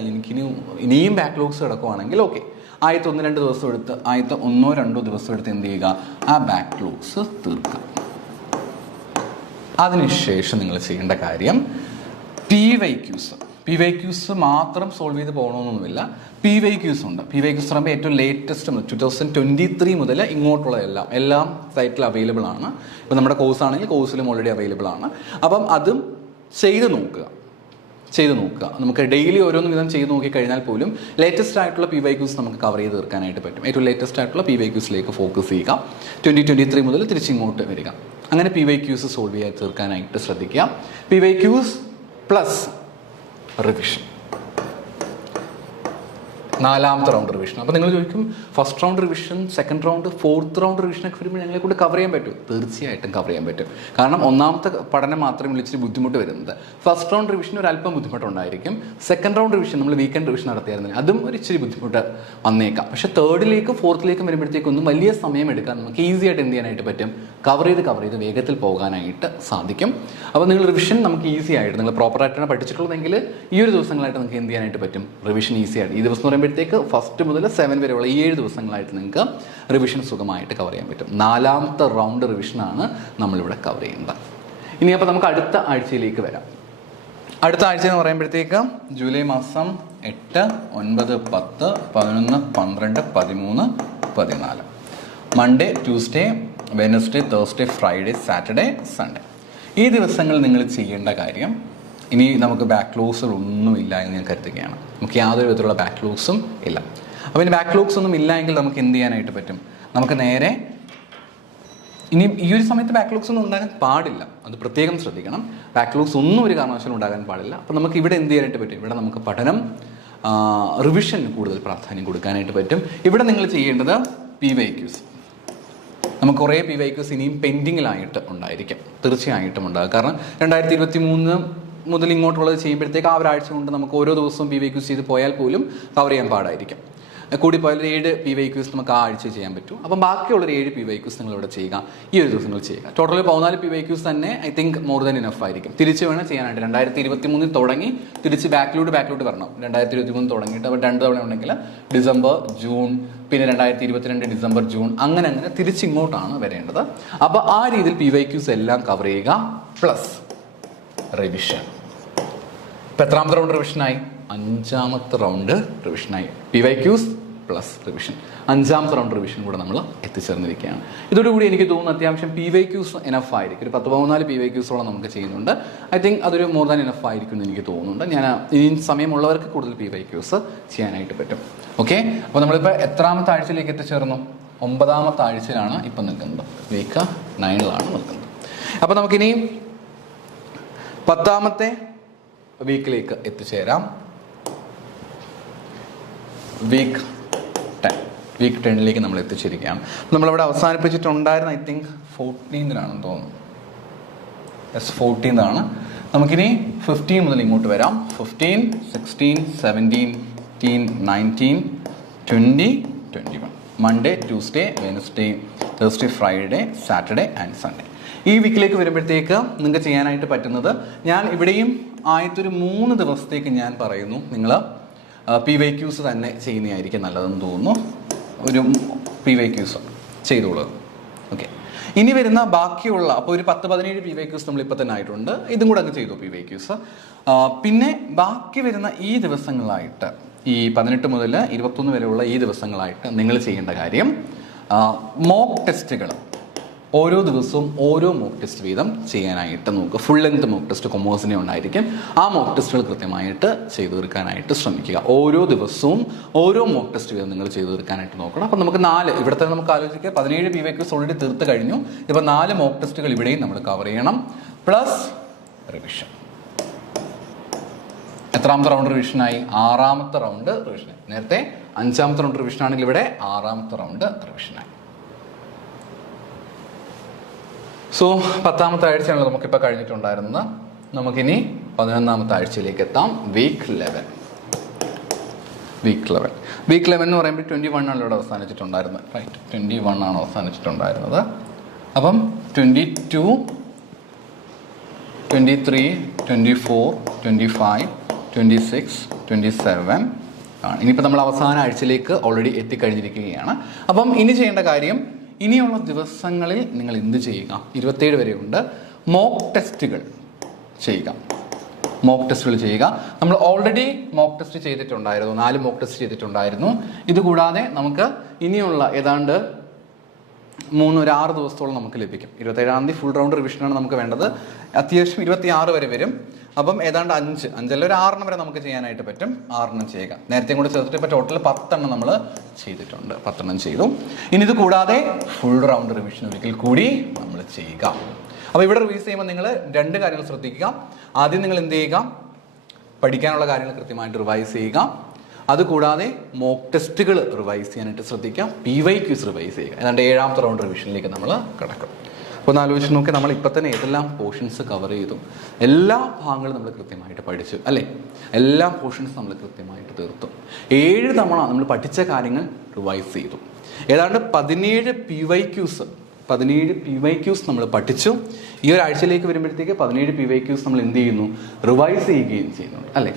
ഇനിയും ബാക്ക്ലോഗ്സ് കിടക്കുവാണെങ്കിൽ ഓക്കെ, ആദ്യത്തെ 1-2 ദിവസം എടുത്ത്, ആദ്യത്തെ 1-2 ദിവസം എടുത്ത് എന്ത് ചെയ്യുക? ആ ബാക്ക്ലോഗ്സ് തീർക്കുക. അതിനുശേഷം നിങ്ങൾ ചെയ്യേണ്ട കാര്യം PYQs മാത്രം സോൾവ് ചെയ്ത് പോകണമെന്നൊന്നുമില്ല. PYQs ഉണ്ട്. PYQs പറയുമ്പോൾ ഏറ്റവും ലേറ്റസ്റ്റ് 2023 മുതൽ ഇങ്ങോട്ടുള്ള എല്ലാം സൈറ്റിൽ അവൈലബിൾ ആണ്. ഇപ്പം നമ്മുടെ കോഴ്സ് ആണെങ്കിൽ കോഴ്സിലും ഓൾറെഡി അവൈലബിൾ ആണ്. അപ്പം അതും ചെയ്ത് നോക്കുക. നമുക്ക് ഡെയിലി ഓരോന്നും വിധം ചെയ്ത് നോക്കിക്കഴിഞ്ഞാൽ പോലും ലേറ്റസ്റ്റ് ആയിട്ടുള്ള PYQs നമുക്ക് കവർ ചെയ്ത് തീർക്കാനായിട്ട് പറ്റും. ഏറ്റവും ലേറ്റസ്റ്റ് ആയിട്ടുള്ള PYQsലേക്ക് ഫോക്കസ് ചെയ്യുക. 2023 മുതൽ തിരിച്ചിങ്ങോട്ട് വരിക. അങ്ങനെ PYQs സോൾവ് ചെയ്ത് തീർക്കാനായിട്ട് ശ്രദ്ധിക്കുക. PYQs പ്ലസ് റിവിഷൻ, 4ാമത്തെ റൗണ്ട് റിവിഷൻ. അപ്പോൾ നിങ്ങൾ ചോദിക്കും, first round revision, second round, fourth round റിവിഷനൊക്കെ വരുമ്പോൾ ഞങ്ങളെ കൊണ്ട് കവർ ചെയ്യാൻ പറ്റും? തീർച്ചയായിട്ടും കവർ ചെയ്യാൻ പറ്റും. കാരണം 1ാമത്തെ പഠനം മാത്രമേ ഇച്ചിരി ബുദ്ധിമുട്ട് വരുന്നത്. ഫസ്റ്റ് റൗണ്ട് റിവിഷൻ ഒരു അല്പം ബുദ്ധിമുട്ടുണ്ടായിരിക്കും. സെക്കൻഡ് റൗണ്ട് റിവിഷൻ നമ്മൾ വീക്കെൻഡ് റിവിഷൻ നടത്തിയായിരുന്നു, അതും ഒരു ഇച്ചിരി ബുദ്ധിമുട്ട് വന്നേക്കാം. പക്ഷേ തേർഡിലേക്കും ഫോർത്തിലേക്കും വരുമ്പോഴത്തേക്കൊന്നും വലിയ സമയം എടുക്കാൻ നമുക്ക് ഈസി ആയിട്ട് എന്ത് ചെയ്യാനായിട്ട് പറ്റും? കവർ ചെയ്ത് വേഗത്തിൽ പോകാനായിട്ട് സാധിക്കും. അപ്പോൾ നിങ്ങൾ റിവിഷൻ നമുക്ക് ഈസി ആയിട്ട്, നിങ്ങൾ പ്രോപ്പറായിട്ടാണ് പഠിച്ചിട്ടുള്ളതെങ്കിൽ ഈ ഒരു ദിവസങ്ങളായിട്ട് നിങ്ങൾക്ക് എന്ത് ചെയ്യാനായിട്ട് പറ്റും? റിവിഷൻ ഈസി ആയിട്ട്. ഈ ദിവസം എന്ന് പറയുമ്പോഴത്തേക്ക് 1 മുതൽ 7 വരെയുള്ള ഈ 7 ദിവസങ്ങളായിട്ട് നിങ്ങൾക്ക് റിവിഷൻ സുഖമായിട്ട് കവർ ചെയ്യാൻ പറ്റും. 4ാമത്തെ റൗണ്ട് റിവിഷനാണ് നമ്മളിവിടെ കവർ ചെയ്യുന്നത്. ഇനി അപ്പോൾ നമുക്ക് അടുത്ത ആഴ്ചയിലേക്ക് വരാം. അടുത്ത ആഴ്ച എന്ന് പറയുമ്പോഴത്തേക്ക് ജൂലൈ മാസം 8, 9, 10, 11, 12, 13, 14 Monday, Tuesday, Wednesday, Thursday, Friday, Saturday, Sunday. ഈ ദിവസങ്ങൾ നിങ്ങൾ ചെയ്യേണ്ട കാര്യം, ഇനി നമുക്ക് ബാക്ക്ലോഗ്സുകൾ ഒന്നുമില്ല എന്ന് ഞാൻ കരുതുകയാണ്. നമുക്ക് യാതൊരു വിധത്തിലുള്ള ബാക്ക്ലോഗ്സും ഇല്ല. അപ്പോൾ ഇനി ബാക്ക്ലോഗ്സ് ഒന്നും ഇല്ല എങ്കിൽ നമുക്ക് എന്ത് ചെയ്യാനായിട്ട് പറ്റും? നമുക്ക് നേരെ ഇനി ഈ ഒരു സമയത്ത് ബാക്ക്ലോഗ്സ് ഒന്നും ഉണ്ടാകാൻ പാടില്ല, അത് പ്രത്യേകം ശ്രദ്ധിക്കണം. ബാക്ക്ലോഗ്സ് ഒന്നും ഒരു കാരണവശാലും ഉണ്ടാകാൻ പാടില്ല. അപ്പോൾ നമുക്ക് ഇവിടെ എന്ത് ചെയ്യാനായിട്ട് പറ്റും? ഇവിടെ നമുക്ക് പഠനം, റിവിഷന് കൂടുതൽ പ്രാധാന്യം കൊടുക്കാനായിട്ട് പറ്റും. ഇവിടെ നിങ്ങൾ ചെയ്യേണ്ടത് PYQs. നമുക്ക് കുറേ PYQs ഇനിയും പെൻഡിങ്ങിലായിട്ട് ഉണ്ടായിരിക്കും, തീർച്ചയായിട്ടും ഉണ്ടാകും. കാരണം 2023 മുതൽ ഇങ്ങോട്ടുള്ളത് ചെയ്യുമ്പോഴത്തേക്ക് ആ ഒരാഴ്ച കൊണ്ട് നമുക്ക് ഓരോ ദിവസവും PYQs ചെയ്ത് പോയാൽ പോലും കവർ ചെയ്യാൻ പാടായിരിക്കും. കൂടിപ്പോയാൽ 7 PYQs നമുക്ക് ആ ആഴ്ച ചെയ്യാൻ പറ്റും. അപ്പം ബാക്കിയുള്ളൊരു 7 PYQs നിങ്ങൾ ഇവിടെ ചെയ്യുക, ഈ ഒരു ദിവസങ്ങൾ ചെയ്യുക. ടോട്ടൽ 14 PYQs തന്നെ I think more than enough ആയിരിക്കും. തിരിച്ച് വേണം ചെയ്യാനായിട്ട്. 2023 തുടങ്ങി തിരിച്ച് ബാക്കിലോട്ട് വരണം. 2023 തുടങ്ങിയിട്ട് അപ്പോൾ 2 തവണ ഉണ്ടെങ്കിൽ ഡിസംബർ, ജൂൺ, പിന്നെ 2022 ഡിസംബർ, ജൂൺ, അങ്ങനെ തിരിച്ചിങ്ങോട്ടാണ് വരേണ്ടത്. അപ്പോൾ ആ രീതിയിൽ PYQs എല്ലാം കവർ ചെയ്യുക. Plus revision. ഇപ്പം എത്രാമത്തെ റൗണ്ട് റിവിഷനായി? 5ാമത്തെ റൗണ്ട് റിവിഷനായി. PYQs പ്ലസ് റിവിഷൻ, 5ാമത്തെ റൗണ്ട് റിവിഷൻ കൂടെ നമ്മൾ എത്തിച്ചേർന്നിരിക്കുകയാണ്. ഇതോടുകൂടി എനിക്ക് തോന്നുന്നു അത്യാവശ്യം PYQs എനഫ് ആയിരിക്കും. ഒരു 14 PYQസോളം നമുക്ക് ചെയ്യുന്നുണ്ട്. ഐ തിങ്ക് അതൊരു മോർ ദാൻ എനഫ് ആയിരിക്കും എന്ന് എനിക്ക് തോന്നുന്നുണ്ട്. ഞാൻ ഈ സമയമുള്ളവർക്ക് കൂടുതൽ PYQs ചെയ്യാനായിട്ട് പറ്റും. ഓക്കെ, അപ്പോൾ നമ്മളിപ്പോൾ എത്രാമത്തെ ആഴ്ചയിലേക്ക് എത്തിച്ചേർന്നു? 9ാമത്തെ ആഴ്ചയിലാണ് ഇപ്പം നിൽക്കുന്നത്. വീക്ക് 9ലാണ് നിൽക്കുന്നത്. അപ്പോൾ നമുക്കിനി 10ാമത്തെ വീക്കിലേക്ക് എത്തിച്ചേരാം. വീക്ക് 10ലേക്ക് നമ്മൾ എത്തിച്ചിരിക്കുകയാണ്. നമ്മളവിടെ അവസാനിപ്പിച്ചിട്ടുണ്ടായിരുന്ന ഐ തിങ്ക് 14 തോന്നുന്നു. 14 ആണ്. നമുക്കിനി 15 മുതൽ ഇങ്ങോട്ട് വരാം. 15, 16, 17, 19, 20, 21. Monday, Tuesday, Wednesday, Thursday, Friday, Saturday and Sunday. ഈ വീക്കിലേക്ക് വരുമ്പോഴത്തേക്ക് നിങ്ങൾക്ക് ചെയ്യാനായിട്ട് പറ്റുന്നത്, ഞാൻ ഇവിടെയും ആദ്യത്തെ 3 ദിവസത്തേക്ക് ഞാൻ പറയുന്നു നിങ്ങൾ PYQs തന്നെ ചെയ്യുന്നതായിരിക്കും നല്ലതെന്ന് തോന്നുന്നു. ഒരു PYQs ചെയ്തോളൂ. ഓക്കെ, ഇനി വരുന്ന ബാക്കിയുള്ള അപ്പോൾ ഒരു 10-17 PYQs നമ്മളിപ്പോൾ തന്നെ ആയിട്ടുണ്ട്. ഇതും കൂടെ അങ്ങ് ചെയ്തു PYQs. പിന്നെ ബാക്കി വരുന്ന ഈ ദിവസങ്ങളായിട്ട്, ഈ 18 മുതൽ 21 വരെയുള്ള ഈ ദിവസങ്ങളായിട്ട് നിങ്ങൾ ചെയ്യേണ്ട കാര്യം, മോക്ക് ടെസ്റ്റുകൾ ഓരോ ദിവസവും ഓരോ മോക്ക് ടെസ്റ്റ് വീതം ചെയ്യാനായിട്ട് നോക്കുക. ഫുൾ ലെങ്ത് മോക്ക് ടെസ്റ്റ് കൊമേഴ്സിനെ ഉണ്ടായിരിക്കും. ആ മോക്ക് ടെസ്റ്റുകൾ കൃത്യമായിട്ട് ചെയ്തു തീർക്കാനായിട്ട് ശ്രമിക്കുക. ഓരോ ദിവസവും ഓരോ മോക്ക് ടെസ്റ്റ് വീതം നിങ്ങൾ ചെയ്തു തീർക്കാനായിട്ട് നോക്കണം. അപ്പം നമുക്ക് 4 ഇവിടെ തന്നെ നമുക്ക് ആലോചിക്കുക. 17 PYQs ഓൾറെഡി തീർത്ത് കഴിഞ്ഞു. ഇപ്പോൾ 4 മോക്ക് ടെസ്റ്റുകൾ ഇവിടെയും നമ്മൾ കവർ ചെയ്യണം. Plus revision. എത്രാമത്തെ റൗണ്ട് റിവിഷനായി? 6ാമത്തെ റൗണ്ട് റിവിഷനായി. നേരത്തെ 5ാമത്തെ റൗണ്ട് റിവിഷൻ ആണെങ്കിൽ ഇവിടെ 6ാമത്തെ റൗണ്ട് റിവിഷനായി. സോ 10ാമത്തെ ആഴ്ചയാണല്ലോ നമുക്കിപ്പോൾ കഴിഞ്ഞിട്ടുണ്ടായിരുന്നത്. നമുക്കിനി 11ാമത്തെ ആഴ്ചയിലേക്ക് എത്താം. വീക്ക് 11. വീക്ക് 11 എന്ന് പറയുമ്പോൾ 21 ആണ് ഇവിടെ അവസാനിച്ചിട്ടുണ്ടായിരുന്നത്. റൈറ്റ്, 21 ആണ് അവസാനിച്ചിട്ടുണ്ടായിരുന്നത്. അപ്പം 22, 23, 24, 25, 26, 27 ആണ്. ഇനിയിപ്പോൾ നമ്മൾ അവസാന ആഴ്ചയിലേക്ക് ഓൾറെഡി എത്തിക്കഴിഞ്ഞിരിക്കുകയാണ്. അപ്പം ഇനി ചെയ്യേണ്ട കാര്യം, ഇനിയുള്ള ദിവസങ്ങളിൽ നിങ്ങൾ എന്ത് ചെയ്യുക? 27 വരെയുണ്ട്. മോക്ക് ടെസ്റ്റുകൾ ചെയ്യുക. മോക്ക് ടെസ്റ്റുകൾ ചെയ്യുക. നമ്മൾ ഓൾറെഡി മോക്ക് ടെസ്റ്റ് ചെയ്തിട്ടുണ്ടായിരുന്നു. 4 മോക്ക് ടെസ്റ്റ് ചെയ്തിട്ടുണ്ടായിരുന്നു. ഇതുകൂടാതെ നമുക്ക് ഇനിയുള്ള ഏതാണ്ട് 6 ദിവസത്തോളം നമുക്ക് ലഭിക്കും. 27ാം തീയതി ഫുൾ റൗണ്ട് റിവിഷനാണ് നമുക്ക് വേണ്ടത്. അത്യാവശ്യം 26 വരെ വരും. അപ്പം ഏതാണ്ട് 5 ഒരു 6 വരെ നമുക്ക് ചെയ്യാനായിട്ട് പറ്റും. 6 ചെയ്യുക. നേരത്തെ കൂടെ ചേർത്തിട്ട് ഇപ്പോൾ ടോട്ടൽ 10 നമ്മൾ ചെയ്തിട്ടുണ്ട്. 10 ചെയ്തു. ഇനി ഇത് കൂടാതെ ഫുൾ റൗണ്ട് റിവിഷൻ ഒരിക്കൽ കൂടി നമ്മൾ ചെയ്യുക. അപ്പോൾ ഇവിടെ റിവൈസ് ചെയ്യുമ്പോൾ നിങ്ങൾ 2 കാര്യങ്ങൾ ശ്രദ്ധിക്കുക. ആദ്യം നിങ്ങൾ എന്ത് ചെയ്യുക? പഠിക്കാനുള്ള കാര്യങ്ങൾ കൃത്യമായിട്ട് റിവൈസ് ചെയ്യുക. അതുകൂടാതെ മോക്ക് ടെസ്റ്റുകൾ റിവൈസ് ചെയ്യാനായിട്ട് ശ്രദ്ധിക്കുക. PYQs റിവൈസ് ചെയ്യുക. ഏതാണ്ട് 7ാമത്തെ റൗണ്ട് റിവിഷനിലേക്ക് നമ്മൾ കിടക്കും. അപ്പോൾ ഒന്ന് ആലോചിച്ച് നോക്കി, നമ്മൾ ഇപ്പം തന്നെ ഏതെല്ലാം പോർഷൻസ് കവർ ചെയ്തു, എല്ലാ ഭാഗങ്ങളും നമ്മൾ കൃത്യമായിട്ട് പഠിച്ചു അല്ലേ? എല്ലാ പോർഷൻസും നമ്മൾ കൃത്യമായിട്ട് തീർത്തു. 7 തവണ നമ്മൾ പഠിച്ച കാര്യങ്ങൾ റിവൈസ് ചെയ്തു. ഏതാണ്ട് 17 PYQs നമ്മൾ പഠിച്ചു. ഈ ഒരാഴ്ചയിലേക്ക് വരുമ്പോഴത്തേക്ക് 17 PYQs നമ്മൾ എന്ത് ചെയ്യുന്നു? റിവൈസ് ചെയ്യുകയും ചെയ്യുന്നുണ്ട് അല്ലേ?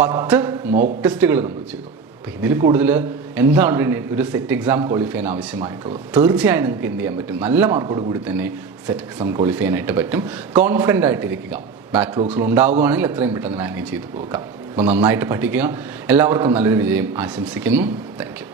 10 മോക്ക് ടെസ്റ്റുകൾ നമ്മൾ ചെയ്തു. അപ്പോൾ ഇതിൽ കൂടുതൽ എന്താണ് ഒരു സെറ്റ് എക്സാം ക്വാളിഫൈ ചെയ്യാൻ ആവശ്യമായിട്ടുള്ളത്? തീർച്ചയായും നിങ്ങൾക്ക് എന്ത് ചെയ്യാൻ പറ്റും? നല്ല മാർക്കോട് കൂടി തന്നെ സെറ്റ് എക്സാം ക്വാളിഫൈ ചെയ്യാനായിട്ട് പറ്റും. കോൺഫിഡൻ്റ് ആയിട്ടിരിക്കുക. ബാക്ക്ലോഗ്സുകൾ ഉണ്ടാവുകയാണെങ്കിൽ എത്രയും പെട്ടെന്ന് മാനേജ് ചെയ്ത് പോകുക. അപ്പോൾ നന്നായിട്ട് പഠിക്കുക. എല്ലാവർക്കും നല്ലൊരു വിജയം ആശംസിക്കുന്നു. Thank you.